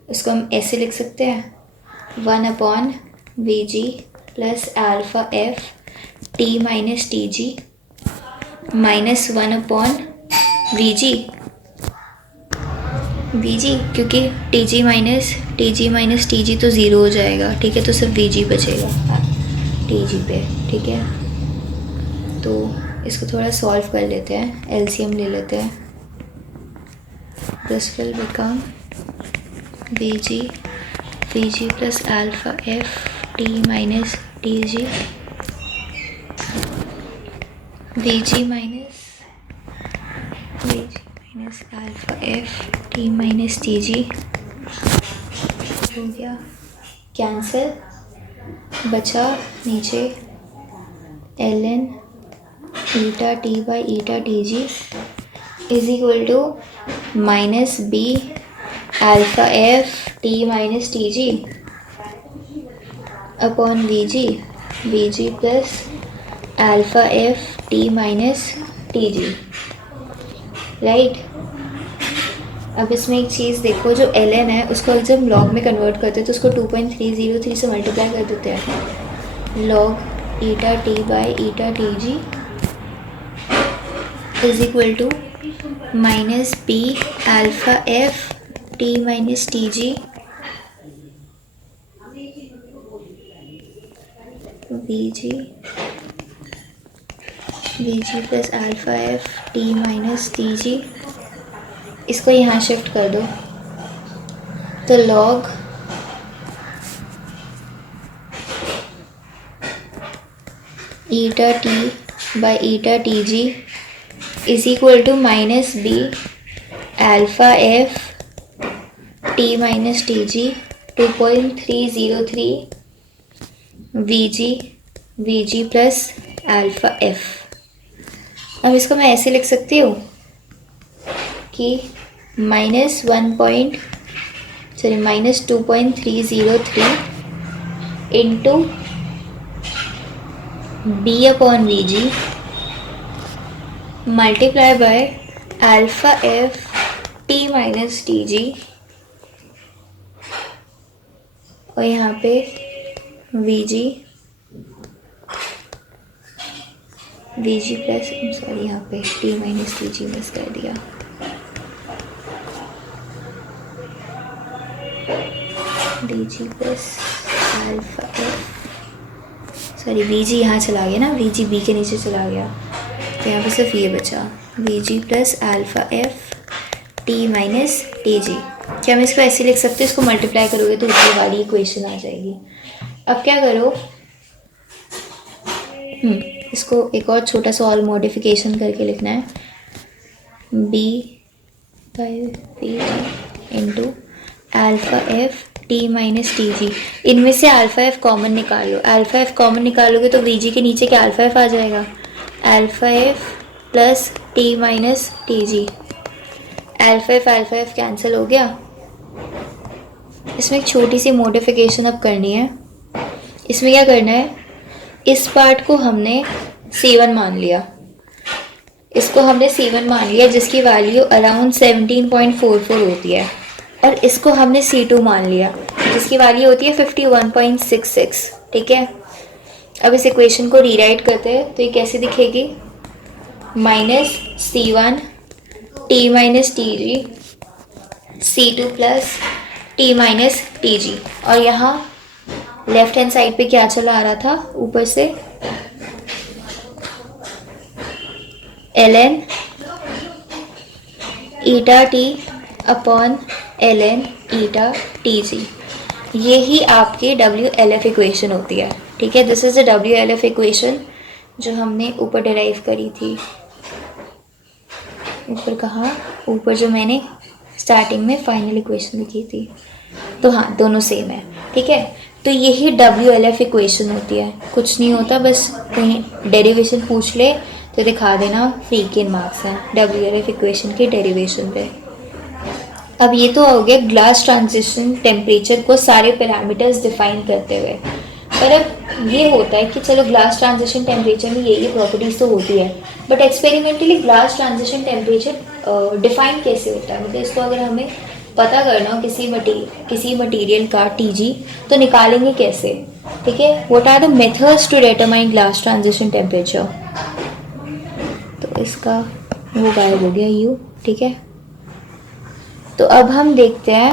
इसको हम ऐसे लिख सकते हैं 1 upon Vg plus alpha F T minus T G minus 1 upon Vg, क्योंकि Tg माइनस Tg तो ज़ीरो हो जाएगा, ठीक है, तो सिर्फ Vg बचेगा Tg पे, ठीक है. तो इसको थोड़ा सॉल्व कर लेते हैं, एलसीएम ले लेते हैं. This will become Vg plus alpha F T minus Tg, Vg minus alpha F T minus Tg हो गया, कैंसिल, बचा नीचे ln eta t by eta Tg is equal to minus b alpha F T minus Tg upon Vg plus alpha F T minus Tg, right. अब इसमें एक चीज़ देखो, जो ln है उसको जब हम लॉग में कन्वर्ट करते हैं तो उसको 2.303 से मल्टीप्लाई कर देते हैं. Log eta T by eta Tg is equal to minus b alpha F T minus Tg Vg plus alpha F T minus Tg. इसको यहाँ शिफ्ट कर दो तो log eta T by eta Tg is equal to minus b alpha F T minus Tg 2.303 Vg plus alpha F. अब इसको मैं ऐसे लिख सकती हूँ कि minus 2.303 into b upon Vg multiply by alpha F T minus Tg और यहाँ पे Vg प्लस, सॉरी यहाँ पे टी माइनस Tg मिस कर दिया, Vg plus alpha F, sorry Vg यहाँ चला गया ना, Vg b के नीचे चला गया तो यहाँ पे सिर्फ ये बचा Vg plus alpha F T minus Tg. क्या मैं इसको ऐसे लिख सकती हूँ, इसको मल्टीप्लाई करोगे तो ऊपर वाली इक्वेशन आ जाएगी. अब क्या करो, इसको एक और छोटा सा और मॉडिफिकेशन करके लिखना है, b by Vg into alpha F T minus Tg. इनमें से अल्फा एफ कॉमन निकाल लो, अल्फा एफ कॉमन निकालोगे तो Vg के नीचे क्या अल्फा एफ आ जाएगा, alpha F plus T minus Tg. Alpha F cancel हो गया इसमें एक छोटी सी मॉडिफिकेशन अब करनी है। इसमें क्या करना है, इस पार्ट को हमने C1 मान लिया, इसको हमने C1 मान लिया जिसकी वैल्यू अराउंड 17.44 होती है, और इसको हमने C2 मान लिया जिसकी वैल्यू होती है 51.66। ठीक है, अब इस इक्वेशन को रीराइट करते हैं तो ये कैसे दिखेगी, -C1 T minus T G C2 plus T minus T G, और यहाँ लेफ्ट हैंड साइड पे क्या चला आ रहा था ऊपर से, ln ईटा टी अपॉन ln ईटा टी जी। ये ही आपकी WLF इक्वेशन होती है। ठीक है, this is the WLF equation जो हमने ऊपर डिराइव करी थी। ऊपर कहाँ, ऊपर जो मैंने स्टार्टिंग में फाइनल इक्वेशन लिखी थी, तो हाँ दोनों सेम है। ठीक है, तो यही WLF इक्वेशन होती है, कुछ नहीं होता, बस कहीं डेरिवेशन पूछ ले तो दिखा देना, फ्री के मार्क्स हैं WLF इक्वेशन के डेरिवेशन पे। अब ये तो हो गया ग्लास ट्रांजिशन टेम्परेचर को सारे पैरामीटर्स डिफाइन करते हुए। पर अब ये होता है कि चलो ग्लास ट्रांजिशन टेम्परेचर में ये प्रॉपर्टीज तो होती है, but experimentally glass transition temperature define कैसे होता है, मतलब इसको अगर हमें पता करना हो किसी मटेरियल का TG, तो निकालेंगे कैसे। ठीक है, what are the methods to determine glass transition temperature. तो इसका वो गायब हो गया U। ठीक है, तो अब हम देखते हैं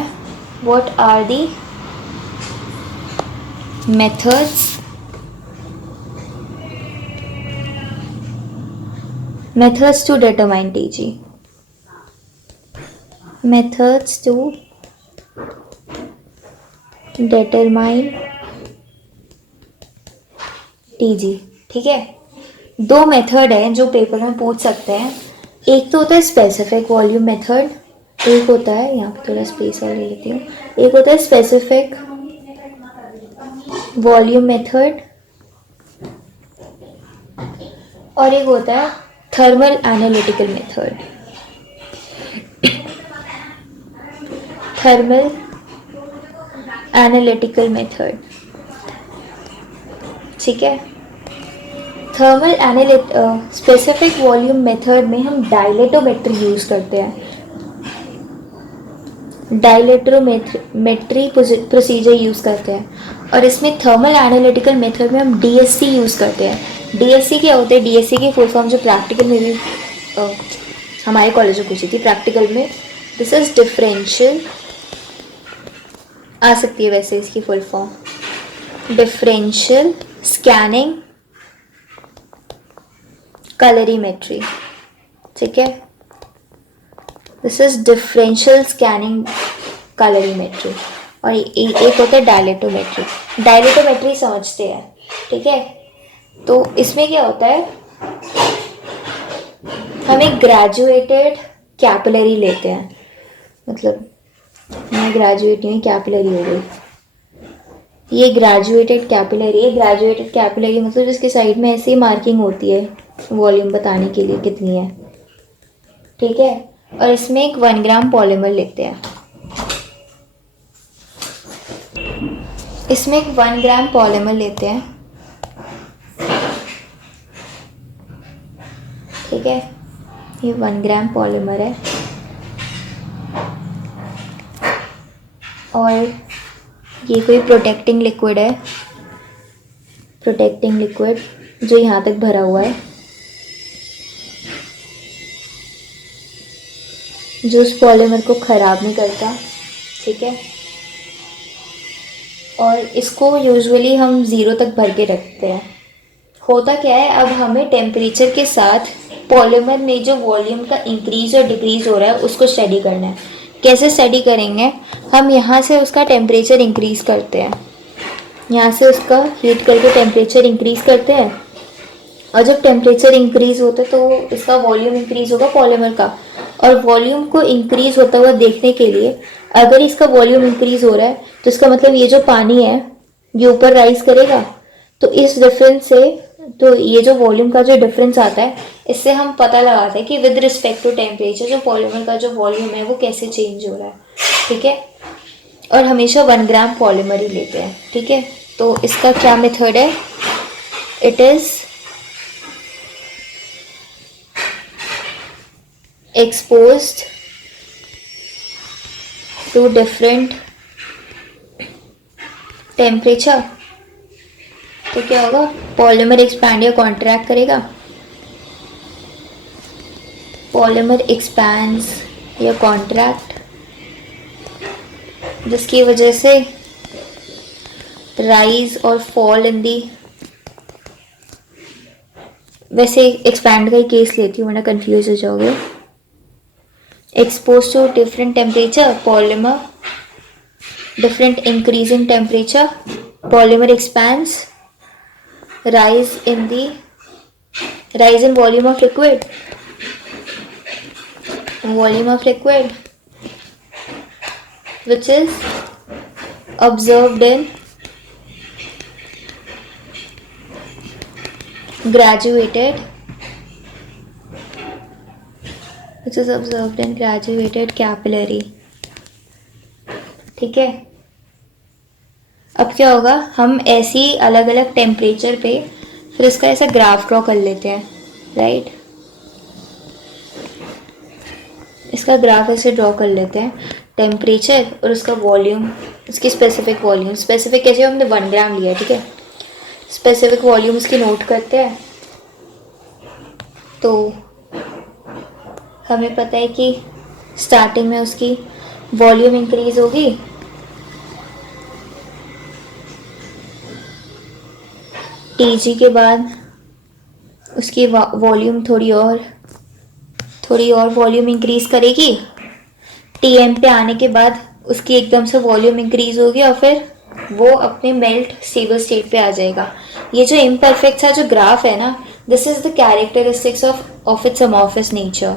what are the methods to determine TG. Methods to determine TG। ठीक है, दो मेथड है जो पेपर में पूछ सकते हैं। एक तो होता है स्पेसिफिक वॉल्यूम मेथड, एक होता है, यहाँ पे थोड़ा स्पेस और ले लेती हूँ, एक होता है स्पेसिफिक वॉल्यूम मेथड और एक होता है thermal analytical method. Thermal analytical method, ठीक है। थर्मल स्पेसिफिक वॉल्यूम मेथड में हम डायलेटोमेट्री यूज करते हैं। डायलेटोमेट्री प्रोसीजर यूज करते हैं, और इसमें थर्मल एनालिटिकल मेथड में हम DSC यूज करते हैं। DSC क्या होते हैं, DSC की फुल फॉर्म जो प्रैक्टिकल में भी हमारे कॉलेज में पूछी थी प्रैक्टिकल में, दिस इज डिफरेंशियल, आ सकती है वैसे इसकी फुल फॉर्म, डिफरेंशियल स्कैनिंग कलरीमेट्री। ठीक है, दिस इज डिफरेंशियल स्कैनिंग कलरीमेट्री। और एक होता है डायलेटोमेट्री। डायलेटोमेट्री समझते हैं, ठीक है। तो इसमें क्या होता है, हम एक ग्रेजुएटेड कैपिलरी लेते हैं, मतलब मैं ग्रेजुएट नहीं, कैपिलरी हो गई, ये ग्रेजुएटेड कैपिलरी है। ग्रेजुएटेड कैपिलरी मतलब जिसके साइड में ऐसी मार्किंग होती है वॉल्यूम बताने के लिए कितनी है, ठीक है। और इसमें एक 1 ग्राम पॉलीमर लेते हैं, इसमें एक 1 ग्राम पॉलीमर लेते हैं, ठीक है। ये 1 ग्राम पॉलीमर है, और ये कोई प्रोटेक्टिंग लिक्विड है, प्रोटेक्टिंग लिक्विड जो यहाँ तक भरा हुआ है, जो उस पॉलीमर को ख़राब नहीं करता, ठीक है। और इसको यूजुअली हम 0 तक भर के रखते हैं। होता क्या है, अब हमें टेम्परेचर के साथ पॉलीमर में जो वॉल्यूम का इंक्रीज और डिक्रीज हो रहा है उसको स्टडी करना है। कैसे स्टडी करेंगे, हम यहाँ से उसका टेम्परेचर इंक्रीज़ करते हैं, यहाँ से उसका हीट करके टेम्परेचर इंक्रीज़ करते हैं, और जब टेम्परेचर इंक्रीज़ होता है तो इसका वॉल्यूम इंक्रीज़ होगा पॉलीमर का। और वॉल्यूम को इंक्रीज़ होता हुआ देखने के लिए, अगर इसका वॉल्यूम इंक्रीज़ हो रहा है तो इसका मतलब ये जो पानी है ये ऊपर राइज करेगा। तो इस डिफरेंस से, तो ये जो वॉल्यूम का जो डिफरेंस आता है, इससे हम पता लगाते हैं कि विद रिस्पेक्ट टू टेम्परेचर जो पॉलीमर का जो वॉल्यूम है वो कैसे चेंज हो रहा है, ठीक है। और हमेशा 1 ग्राम पॉलीमर ही लेते हैं, ठीक है। तो इसका क्या मेथड है, it is exposed to different temperature। तो क्या होगा, पॉलीमर एक्सपैंड या कॉन्ट्रैक्ट करेगा, पॉलीमर एक्सपैंड्स या कॉन्ट्रैक्ट, जिसकी वजह से राइज और फॉल इन दी, वैसे एक्सपैंड का ही केस लेती हूँ वरना कंफ्यूज हो जाओगे। Expose to different temperature, polymer, different increasing temperature, polymer expands, rise in volume of liquid, which is observed in graduated capillary, ठीक है। अब क्या होगा, हम ऐसी अलग अलग टेम्परेचर पे फिर इसका ऐसा ग्राफ ड्रॉ कर लेते हैं, राइट। इसका ग्राफ ऐसे ड्रॉ कर लेते हैं, टेम्परेचर और उसका वॉल्यूम, उसकी स्पेसिफिक वॉल्यूम, स्पेसिफिक कैसे हमने 1 ग्राम लिया, ठीक है। स्पेसिफिक वॉल्यूम उसकी नोट करते हैं। तो हमें पता है कि स्टार्टिंग में उसकी वॉल्यूम इंक्रीज होगी, टीजी के बाद उसकी वॉल्यूम थोड़ी और वॉल्यूम इंक्रीज करेगी, टीएम पे आने के बाद उसकी एकदम से वॉल्यूम इंक्रीज होगी और फिर वो अपने मेल्ट स्टेबल स्टेट पे आ जाएगा। ये जो इम्परफेक्ट सा जो ग्राफ है ना, this is the characteristics of its amorphous nature,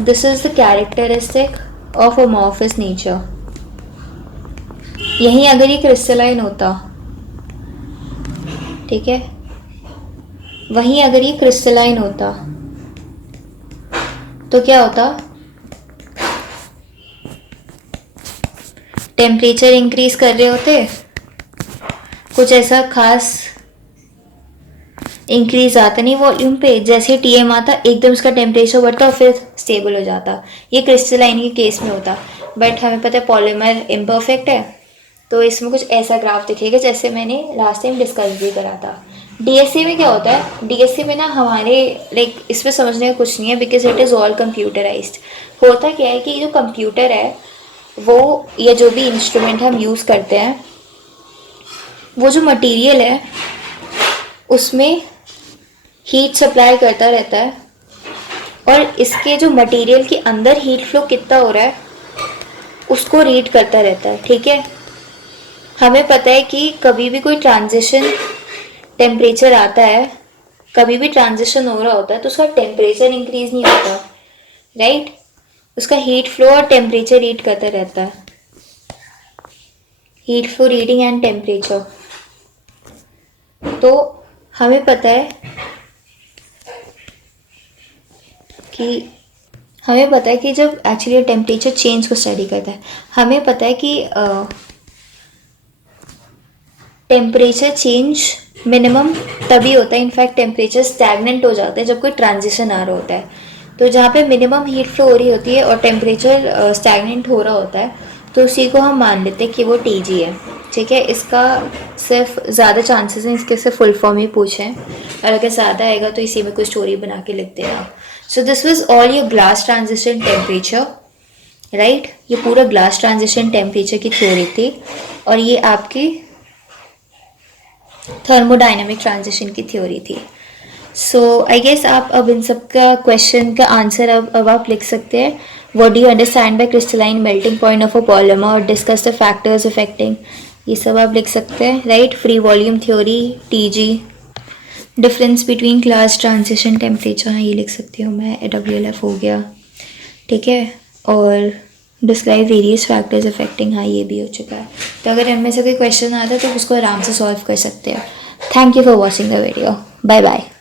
this is the characteristic of amorphous nature. यहीं अगर ये क्रिस्टलाइन होता, ठीक है, वहीं अगर ये क्रिस्टलाइन होता तो क्या होता, टेम्परेचर इंक्रीज कर रहे होते, कुछ ऐसा खास इंक्रीज आता नहीं वॉल्यूम पे, जैसे टीएम आता एकदम उसका टेम्परेचर बढ़ता और फिर स्टेबल हो जाता। ये क्रिस्टलाइन के केस में होता, बट हमें पता है पॉलीमर इम्परफेक्ट है, तो इसमें कुछ ऐसा ग्राफ दिखेगा जैसे मैंने लास्ट टाइम डिस्कस भी करा था। डीएससी में क्या होता है, डीएससी में ना हमारे लाइक इसमें समझने का कुछ नहीं है, because it is all computerised. होता क्या है कि जो कंप्यूटर है वो, या जो भी इंस्ट्रूमेंट हम यूज़ करते हैं, वो जो मटेरियल है उसमें हीट सप्लाई करता रहता है, और इसके जो मटेरियल के अंदर हीट फ्लो कितना हो रहा है उसको रीड करता रहता है, ठीक है। हमें पता है कि कभी भी कोई ट्रांजिशन टेम्परेचर आता है, कभी भी ट्रांजिशन हो रहा होता है तो उसका टेम्परेचर इंक्रीज नहीं होता, राइट। उसका हीट फ्लो और टेम्परेचर रीड करता रहता है, heat flow reading and temperature. तो हमें पता है कि जब एक्चुअली टेम्परेचर चेंज को स्टडी करता है, हमें पता है कि टेम्परेचर चेंज मिनिमम तभी होता है, इनफैक्ट टेम्परेचर स्टैग्नेंट हो जाता है जब कोई ट्रांजिशन आ रहा होता है। तो जहाँ पे मिनिमम हीट फ्लो हो रही होती है और टेम्परेचर स्टैग्नेंट हो रहा होता है, तो उसी को हम मान लेते हैं कि वो टीजी है, ठीक है। इसका सिर्फ ज़्यादा चांसेस हैं इसके सिर्फ फुल फॉर्म ही पूछें, और अगर ज़्यादा आएगा तो इसी में कोई स्टोरी बना के लिख देना। So this was all your glass transition temperature, right. ये पूरा ग्लास ट्रांजिशन टेम्परेचर की थ्योरी थी, और ये आपकी थर्मोडाइनमिक ट्रांजिशन की थ्योरी थी। सो आई गेस आप अब इन सब का क्वेश्चन का आंसर अब आप लिख सकते हैं। What do you understand by crystalline melting point of a polymer, और डिस्कस द फैक्टर्स अफेक्टिंग, ये सब आप लिख सकते हैं, right. Free volume theory, TG, difference between class transition temperature, हाँ ये लिख सकती हूँ मैं, AWLF हो गया, ठीक है। और डिस्क्राइब वेरियस फैक्टर्स अफेक्टिंग, हाँ ये भी हो चुका है। तो अगर इनमें से कोई क्वेश्चन आता है तो उसको आराम से सॉल्व कर सकते हैं। Thank you for watching the video, bye bye.